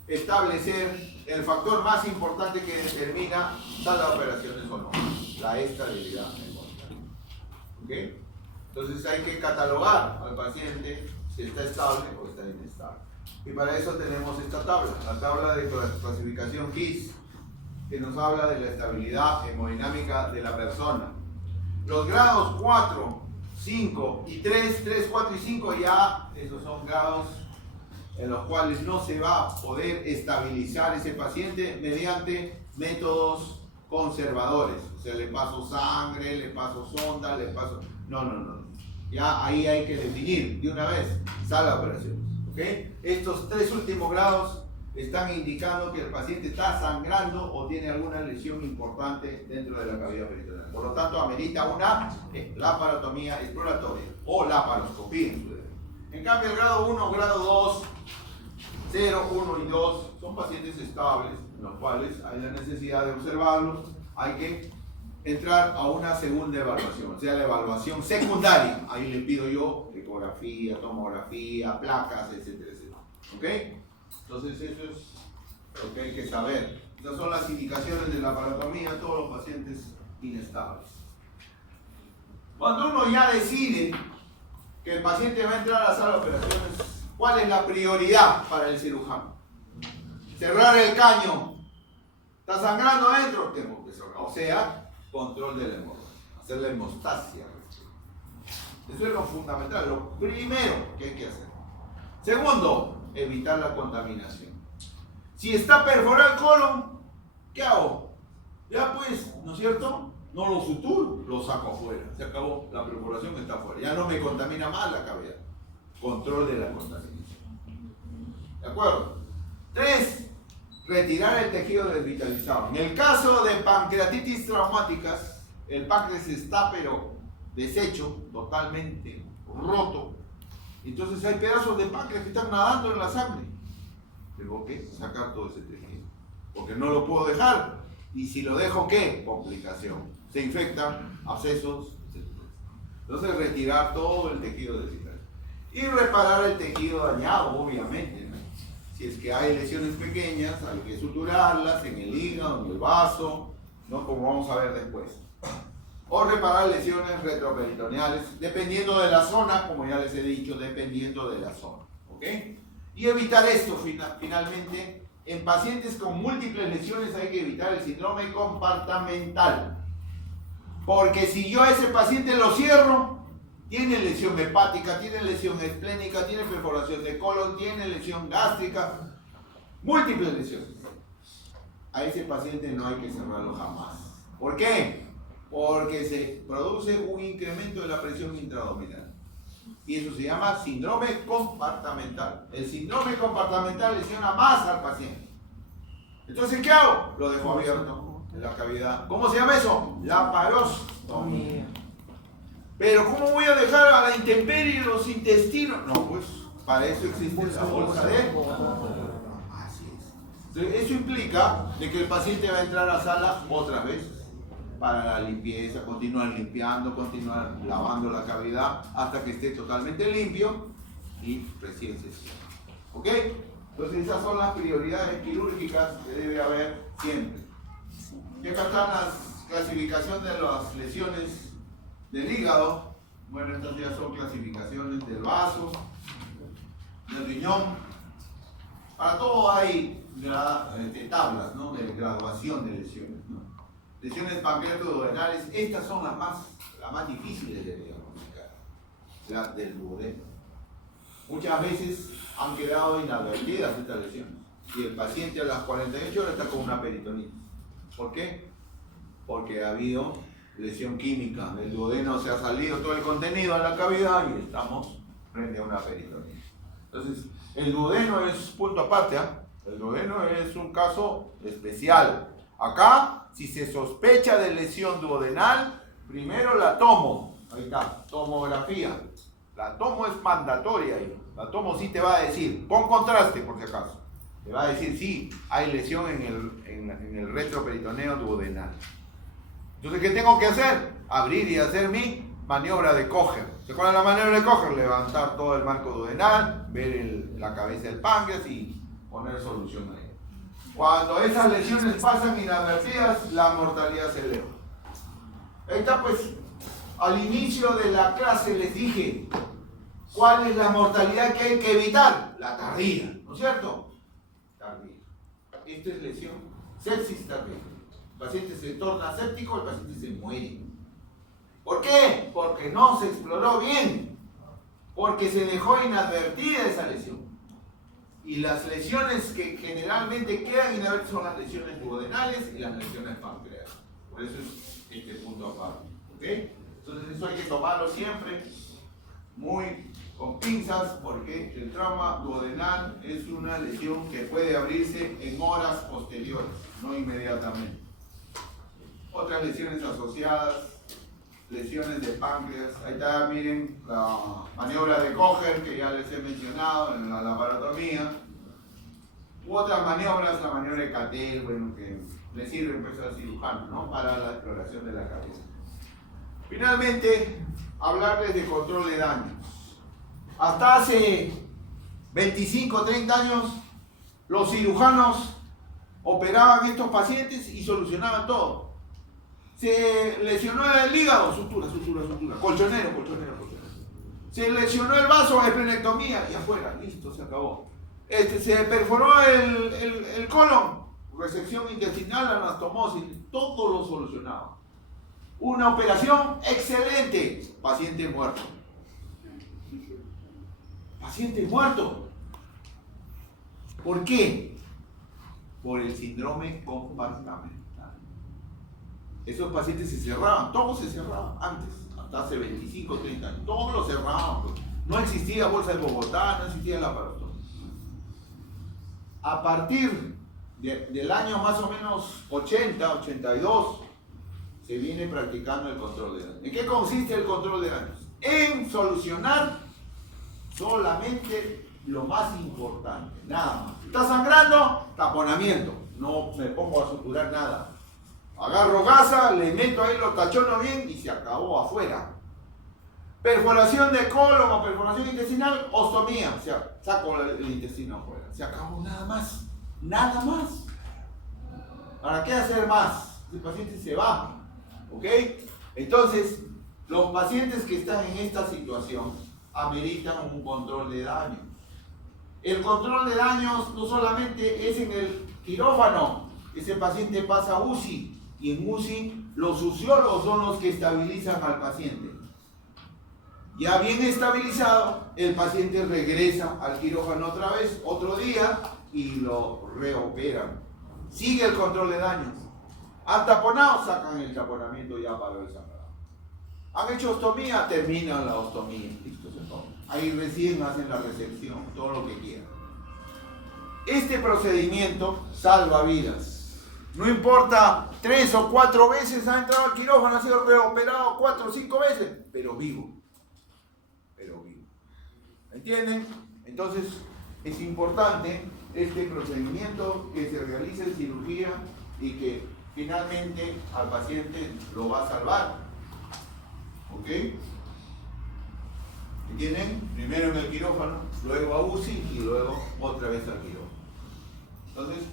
establecer el factor más importante que determina sala de operaciones o no, la estabilidad hemodinámica. ¿Ok? Entonces hay que catalogar al paciente si está estable o está inestable. Y para eso tenemos esta tabla, la tabla de clasificación GIS, que nos habla de la estabilidad hemodinámica de la persona. Los grados 4, 5 y 3, 4 y 5 ya, esos son grados en los cuales no se va a poder estabilizar ese paciente mediante métodos conservadores. O sea, le paso sangre, le paso sonda, le paso... No. Ya ahí hay que definir de una vez, sala de operaciones. ¿Okay? Estos 3 últimos grados están indicando que el paciente está sangrando o tiene alguna lesión importante dentro de la cavidad peritoneal. Por lo tanto, amerita una laparotomía exploratoria o laparoscopía en su defecto. En cambio, el grado 1, grado 2, 0, 1 y 2 son pacientes estables, en los cuales hay la necesidad de observarlos. Hay que entrar a una segunda evaluación, o sea, la evaluación secundaria. Ahí le pido yo ecografía, tomografía, placas, etcétera, etcétera. ¿Ok? Entonces eso es lo que hay que saber. Estas son las indicaciones de la laparotomía a todos los pacientes inestables. Cuando uno ya decide que el paciente va a entrar a la sala de operaciones, ¿cuál es la prioridad para el cirujano? Cerrar el caño. ¿Está sangrando adentro? Tengo que cerrar. O sea, control de la hemorragia, hacer la hemostasia. Eso es lo fundamental, lo primero que hay que hacer. Segundo, evitar la contaminación. Si está perforado el colon, ¿qué hago? Ya pues, ¿no es cierto? No lo suturo, lo saco afuera. Se acabó, la perforación está afuera. Ya no me contamina más la cavidad. Control de la contaminación. ¿De acuerdo? 3. Retirar el tejido desvitalizado. En el caso de pancreatitis traumáticas, el páncreas está pero deshecho, totalmente roto. Entonces hay pedazos de páncreas que están nadando en la sangre. Tengo que sacar todo ese tejido, porque no lo puedo dejar. Y si lo dejo, ¿qué? Complicación. Se infectan, abscesos, etc. Entonces retirar todo el tejido desvitalizado. Y reparar el tejido dañado, obviamente, ¿no? Si es que hay lesiones pequeñas, hay que suturarlas en el hígado, en el vaso, ¿no? Como vamos a ver después. O reparar lesiones retroperitoneales, dependiendo de la zona, como ya les he dicho, dependiendo de la zona. ¿Ok? Y evitar esto, finalmente, en pacientes con múltiples lesiones hay que evitar el síndrome compartamental. Porque si yo a ese paciente lo cierro, tiene lesión hepática, tiene lesión esplénica, tiene perforación de colon, tiene lesión gástrica, múltiples lesiones. A ese paciente no hay que cerrarlo jamás. ¿Por qué? Porque se produce un incremento de la presión intraabdominal. Y eso se llama síndrome compartamental. El síndrome compartamental lesiona más al paciente. Entonces, ¿qué hago? Lo dejo abierto en la cavidad. ¿Cómo se llama eso? Laparostomía. Pero ¿cómo voy a dejar a la intemperie los intestinos? No, pues para eso existe la bolsa de... Así es. Entonces, eso implica de que el paciente va a entrar a la sala otra vez para la limpieza, continuar limpiando, continuar lavando la cavidad hasta que esté totalmente limpio y recién se cierra. ¿Ok? Entonces esas son las prioridades quirúrgicas que debe haber siempre. Y acá están las clasificaciones de las lesiones del hígado. Bueno, estas ya son clasificaciones del vaso, del riñón. Para todo hay tablas, ¿no? De graduación de lesiones, ¿no? Lesiones pancreatoduodenales, estas son las más difíciles de diagnosticar, las del duodeno. Muchas veces han quedado inadvertidas estas lesiones y el paciente a las 48 horas está con una peritonitis. ¿Por qué? Porque ha habido lesión química del duodeno, se ha salido todo el contenido a la cavidad y estamos frente a una peritonitis. Entonces, el duodeno es punto aparte, ¿eh? El duodeno es un caso especial. Acá, si se sospecha de lesión duodenal, primero la tomo. Ahí está, tomografía. La tomo es mandatoria ahí. La tomo sí te va a decir, pon contraste por si acaso. Te va a decir, sí, hay lesión en el retroperitoneo duodenal. Entonces, ¿qué tengo que hacer? Abrir y hacer mi maniobra de Kocher. ¿Se acuerdan la maniobra de Kocher? Levantar todo el marco duodenal, ver la cabeza del páncreas y poner solución ahí. Cuando esas lesiones pasan inadvertidas, la mortalidad se eleva. Ahí está, pues, al inicio de la clase les dije cuál es la mortalidad que hay que evitar. La tardía, ¿no es cierto? Tardía. Esta es lesión, sepsis tardía. El paciente se torna séptico, el paciente se muere. ¿Por qué? Porque no se exploró bien. Porque se dejó inadvertida esa lesión. Y las lesiones que generalmente quedan inadvertidas son las lesiones duodenales y las lesiones pancreas. Por eso es este punto aparte. ¿Ok? Entonces eso hay que tomarlo siempre muy con pinzas porque el trauma duodenal es una lesión que puede abrirse en horas posteriores, no inmediatamente. Otras lesiones asociadas, lesiones de páncreas. Ahí está, miren, la maniobra de Kocher que ya les he mencionado en la laparotomía. U otras maniobras, la maniobra de Catel, bueno, que le sirve pues al cirujano, ¿no? Para la exploración de la cabeza. Finalmente, hablarles de control de daños. Hasta hace 25 o 30 años, los cirujanos operaban estos pacientes y solucionaban todo. Se lesionó el hígado, sutura, colchonero. Se lesionó el vaso, esplenectomía y afuera, listo, se acabó. Se perforó el colon, resección intestinal, anastomosis, todo lo solucionaba. Una operación excelente. Paciente muerto. Paciente muerto. ¿Por qué? Por el síndrome compartimental. Esos pacientes se cerraban, todos se cerraban antes, hasta hace 25, 30 años. Todos los cerraban. No existía Bolsa de Bogotá, no existía la aparato. A partir del año más o menos 80, 82, se viene practicando el control de daños. ¿En qué consiste el control de daños? En solucionar solamente lo más importante, nada más. ¿Está sangrando? Taponamiento. No me pongo a suturar nada. Agarro gasa, le meto ahí, lo tachono bien y se acabó afuera. Perforación de colon o perforación intestinal, ostomía. O sea, saco el intestino afuera. Se acabó, nada más. Nada más. ¿Para qué hacer más? El paciente se va. ¿Ok? Entonces, los pacientes que están en esta situación ameritan un control de daño. El control de daños no solamente es en el quirófano. Ese paciente pasa a UCI. Y en UCI, los uciólogos son los que estabilizan al paciente. Ya bien estabilizado, el paciente regresa al quirófano otra vez, otro día, y lo reoperan. Sigue el control de daños. Han taponado, sacan el taponamiento ya para el sangrado. Han hecho ostomía, terminan la ostomía. Listo, se toma. Ahí recién hacen la resección, todo lo que quieran. Este procedimiento salva vidas. No importa, 3 o 4 veces ha entrado al quirófano, ha sido reoperado 4 o 5 veces, pero vivo. ¿Entienden? Entonces, es importante este procedimiento que se realice en cirugía y que finalmente al paciente lo va a salvar. ¿Ok? ¿Entienden? Primero en el quirófano, luego a UCI y luego otra vez al quirófano. Entonces,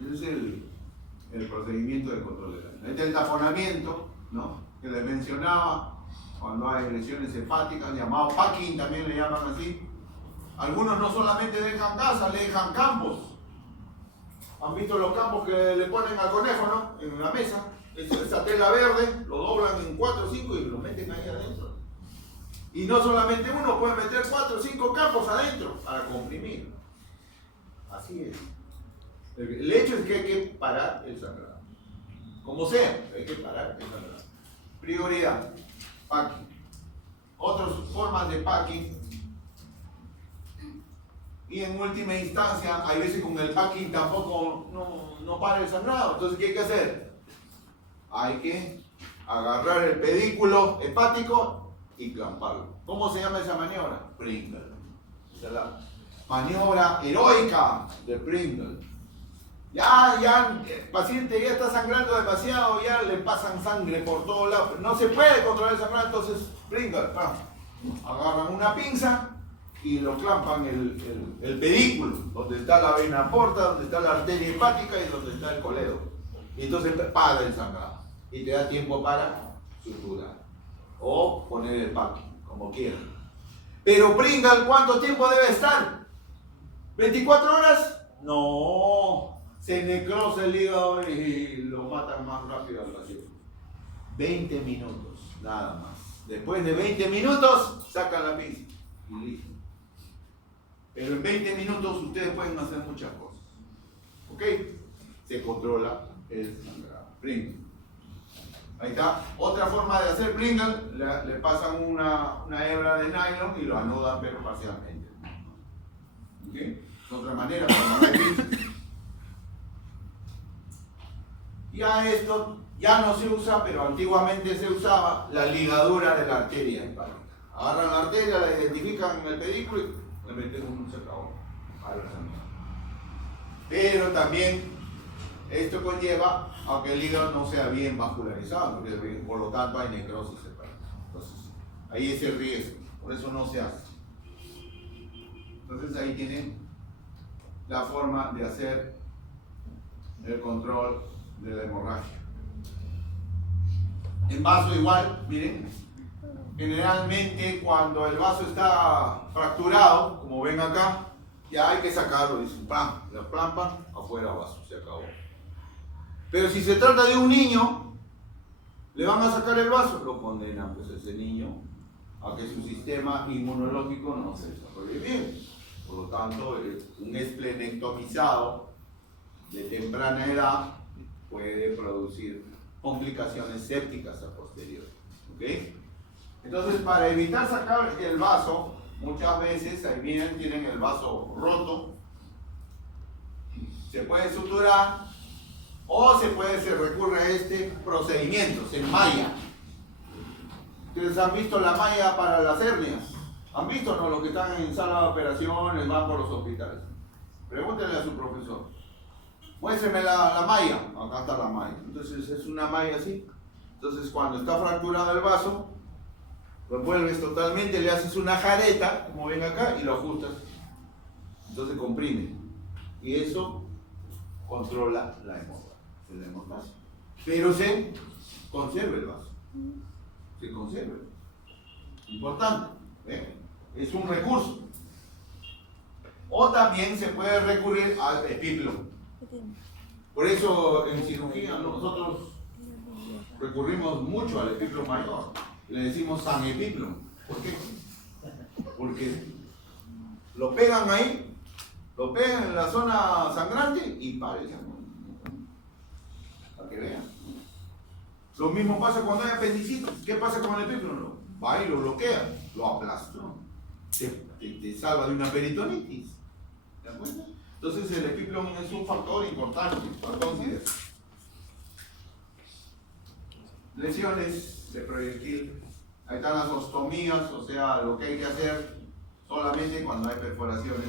ese es el procedimiento de control de daño. Este es el taponamiento, ¿no?, que les mencionaba cuando hay lesiones hepáticas, llamado packing, también le llaman así. Algunos no solamente dejan gasa, le dejan campos. ¿Han visto los campos que le ponen al conejo, no?, en una mesa? Esa tela verde, lo doblan en 4 o 5 y lo meten ahí adentro. Y no solamente uno, pueden meter 4 o 5 campos adentro para comprimir. Así es. El hecho es que hay que parar el sangrado. Como sea, hay que parar el sangrado. Prioridad, packing. Otras formas de packing. Y en última instancia, hay veces con el packing tampoco no para el sangrado. Entonces, ¿qué hay que hacer? Hay que agarrar el pedículo hepático y clamparlo. ¿Cómo se llama esa maniobra? Pringle. Esa es la maniobra heroica de Pringle. Ya el paciente ya está sangrando demasiado, ya le pasan sangre por todos lados. No se puede controlar el sangrado, entonces Pringle, agarran una pinza y lo clampan el pedículo, donde está la vena porta, donde está la arteria hepática y donde está el coledo. Y entonces para el sangrado y te da tiempo para suturar o poner el packing, como quieran. Pero Pringle, ¿cuánto tiempo debe estar? ¿24 horas? No. Se necrosa el hígado y lo matan más rápido al paciente. 20 minutos, nada más. Después de 20 minutos, sacan la pinza y listo. Pero en 20 minutos ustedes pueden hacer muchas cosas. ¿Ok? Se controla el sangrado. Pringle. Ahí está. Otra forma de hacer Pringle, le pasan una hebra de nylon y lo anudan pero parcialmente. ¿Ok? Es otra manera para no pinza. Ya esto ya no se usa, pero antiguamente se usaba la ligadura de la arteria hepática. Agarran la arteria, la identifican en el pedículo y le meten un secador a la sangre. Pero también esto conlleva a que el hígado no sea bien vascularizado, porque por lo tanto hay necrosis hepática. Entonces, ahí es el riesgo, por eso no se hace. Entonces ahí tienen la forma de hacer el control de la hemorragia. En vaso igual, miren, generalmente cuando el vaso está fracturado, como ven acá, ya hay que sacarlo, dicen, ¡pam!, la plampa, afuera vaso, se acabó. Pero si se trata de un niño, ¿Le van a sacar el vaso? Lo condenan pues ese niño a que su sistema inmunológico no se desarrolle bien. Por lo tanto, un esplenectomizado de temprana edad puede producir complicaciones sépticas a posteriori. ¿Okay? Entonces, para evitar sacar el vaso, muchas veces ahí vienen, tienen el vaso roto, se puede suturar o se recurre a este procedimiento, se enmalla. ¿Ustedes han visto la malla para las hernias? ¿Han visto, no? Los que están en sala de operaciones, van por los hospitales. Pregúntenle a su profesor. Muéstreme la malla. Acá está la malla. Entonces es una malla así. Entonces cuando está fracturado el vaso, lo envuelves totalmente, le haces una jareta, como ven acá, y lo ajustas. Entonces comprime. Y eso controla la hemorragia. Pero se conserva el vaso. Se conserva. Importante. Es un recurso. O también se puede recurrir al epíplomo. Por eso en cirugía nosotros recurrimos mucho al epíplomo mayor. Le decimos San Epíplomo. ¿Por qué? Porque lo pegan ahí, lo pegan en la zona sangrante y parece. Para que vean. Lo mismo pasa cuando hay apendicitis. ¿Qué pasa con el epíplomo? Va y lo bloquea, lo aplasta. Te salva de una peritonitis. ¿Te das cuenta? Entonces el epíplomo es un factor importante para considerar. Lesiones de proyectil. Ahí están las ostomías, o sea, lo que hay que hacer solamente cuando hay perforaciones.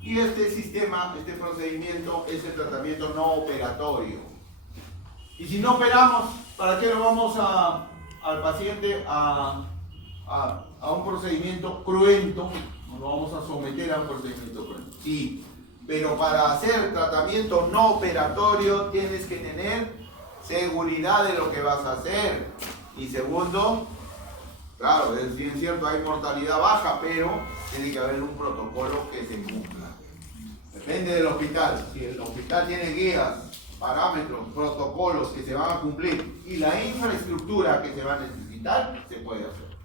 Y este sistema, este procedimiento es el tratamiento no operatorio. Y si no operamos, ¿para qué lo vamos al paciente a un procedimiento cruento? No lo vamos a someter a un procedimiento cruento. Sí, pero para hacer tratamiento no operatorio tienes que tener seguridad de lo que vas a hacer. Y segundo, claro, es bien cierto, hay mortalidad baja, pero tiene que haber un protocolo que se cumpla. Depende del hospital. Si el hospital tiene guías, parámetros, protocolos que se van a cumplir y la infraestructura que se va a necesitar, se puede hacer.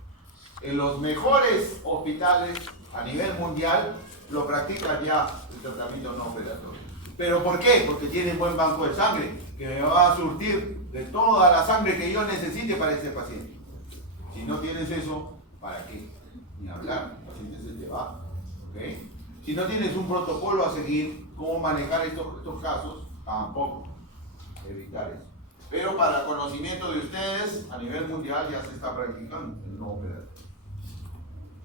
En los mejores hospitales a nivel mundial lo practican ya el tratamiento no operatorio. ¿Pero por qué? Porque tienen buen banco de sangre que me va a surtir de toda la sangre que yo necesite para ese paciente. Si no tienes eso, ¿para qué? Ni hablar, el paciente se te va. ¿Okay? Si no tienes un protocolo a seguir, cómo manejar estos casos, tampoco. Evitar eso. Pero para conocimiento de ustedes, a nivel mundial ya se está practicando el no operatorio.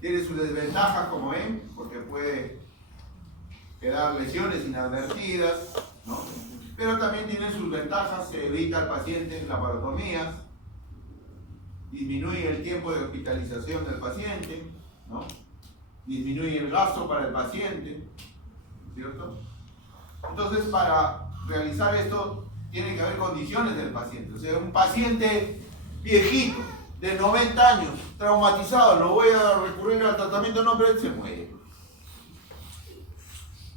Tiene sus desventajas, como ven, porque puede quedar lesiones inadvertidas, ¿no? Pero también tiene sus ventajas, se evita al paciente laparotomías, disminuye el tiempo de hospitalización del paciente, ¿no? Disminuye el gasto para el paciente, ¿cierto? Entonces, para realizar esto, tiene que haber condiciones del paciente. O sea, un paciente viejito, de 90 años, traumatizado, lo voy a recurrir al tratamiento no, pero él se muere.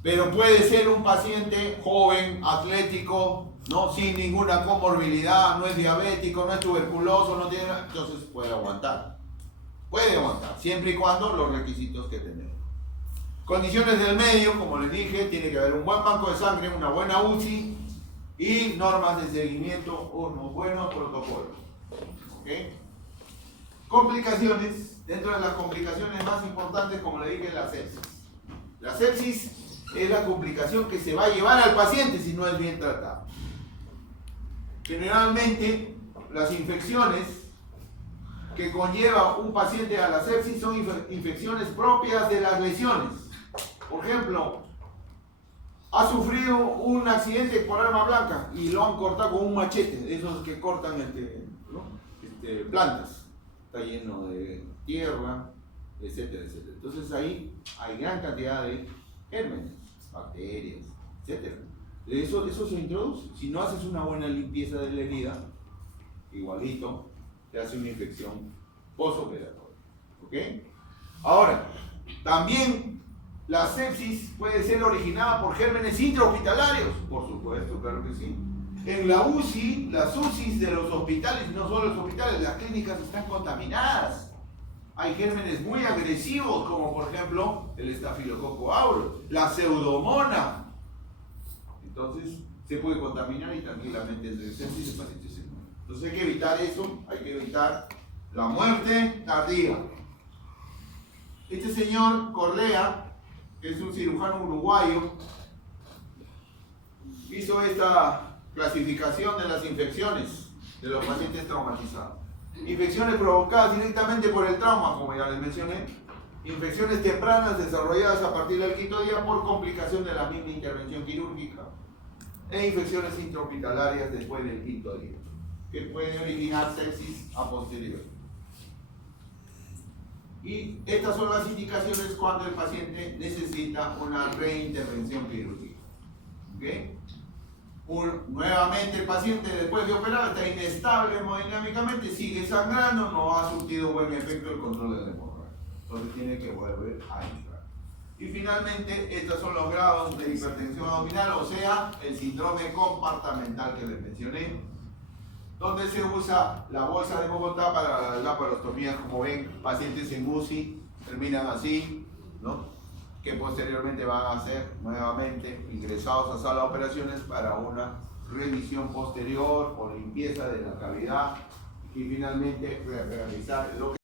Pero puede ser un paciente joven, atlético, ¿no? Sin ninguna comorbilidad, no es diabético, no es tuberculoso, no tiene nada, entonces puede aguantar. Puede aguantar, siempre y cuando los requisitos que tenemos. Condiciones del medio, como les dije, tiene que haber un buen banco de sangre, una buena UCI y normas de seguimiento, unos buenos protocolos. ¿Okay? Complicaciones, dentro de las complicaciones más importantes, como le dije, la sepsis. La sepsis es la complicación que se va a llevar al paciente si no es bien tratado. Generalmente, las infecciones que conlleva un paciente a la sepsis son infecciones propias de las lesiones. Por ejemplo, ha sufrido un accidente por arma blanca y lo han cortado con un machete, esos que cortan plantas. Está lleno de tierra, etcétera, etcétera. Entonces ahí hay gran cantidad de gérmenes, bacterias, etcétera. Eso se introduce. Si no haces una buena limpieza de la herida, igualito, te hace una infección postoperatoria. ¿Ok? Ahora, también la sepsis puede ser originada por gérmenes intrahospitalarios. Por supuesto, claro que sí. En la UCI, las UCIs de los hospitales, no solo los hospitales, las clínicas están contaminadas. Hay gérmenes muy agresivos, como por ejemplo el estafilococo aureus, la pseudomonas. Entonces, se puede contaminar y tranquilamente entre el sepsis el paciente se muere. Entonces hay que evitar eso, hay que evitar la muerte tardía. Este señor Correa, que es un cirujano uruguayo, hizo esta clasificación de las infecciones de los pacientes traumatizados. Infecciones provocadas directamente por el trauma, como ya les mencioné. Infecciones tempranas desarrolladas a partir del quinto día por complicación de la misma intervención quirúrgica. E infecciones intrahospitalarias después del quinto día, que pueden originar sepsis a posteriori. Y estas son las indicaciones cuando el paciente necesita una reintervención quirúrgica. ¿Okay? Nuevamente el paciente después de operar está inestable hemodinámicamente, sigue sangrando, no ha surtido buen efecto el control de la hemorragia. Entonces tiene que volver a entrar. Y finalmente, estos son los grados de hipertensión abdominal, o sea, el síndrome compartamental que les mencioné, donde se usa la bolsa de Bogotá para la laparostomía. Como ven, pacientes en UCI terminan así, ¿no? Que posteriormente van a ser nuevamente ingresados a sala de operaciones para una revisión posterior o limpieza de la cavidad y finalmente realizar lo que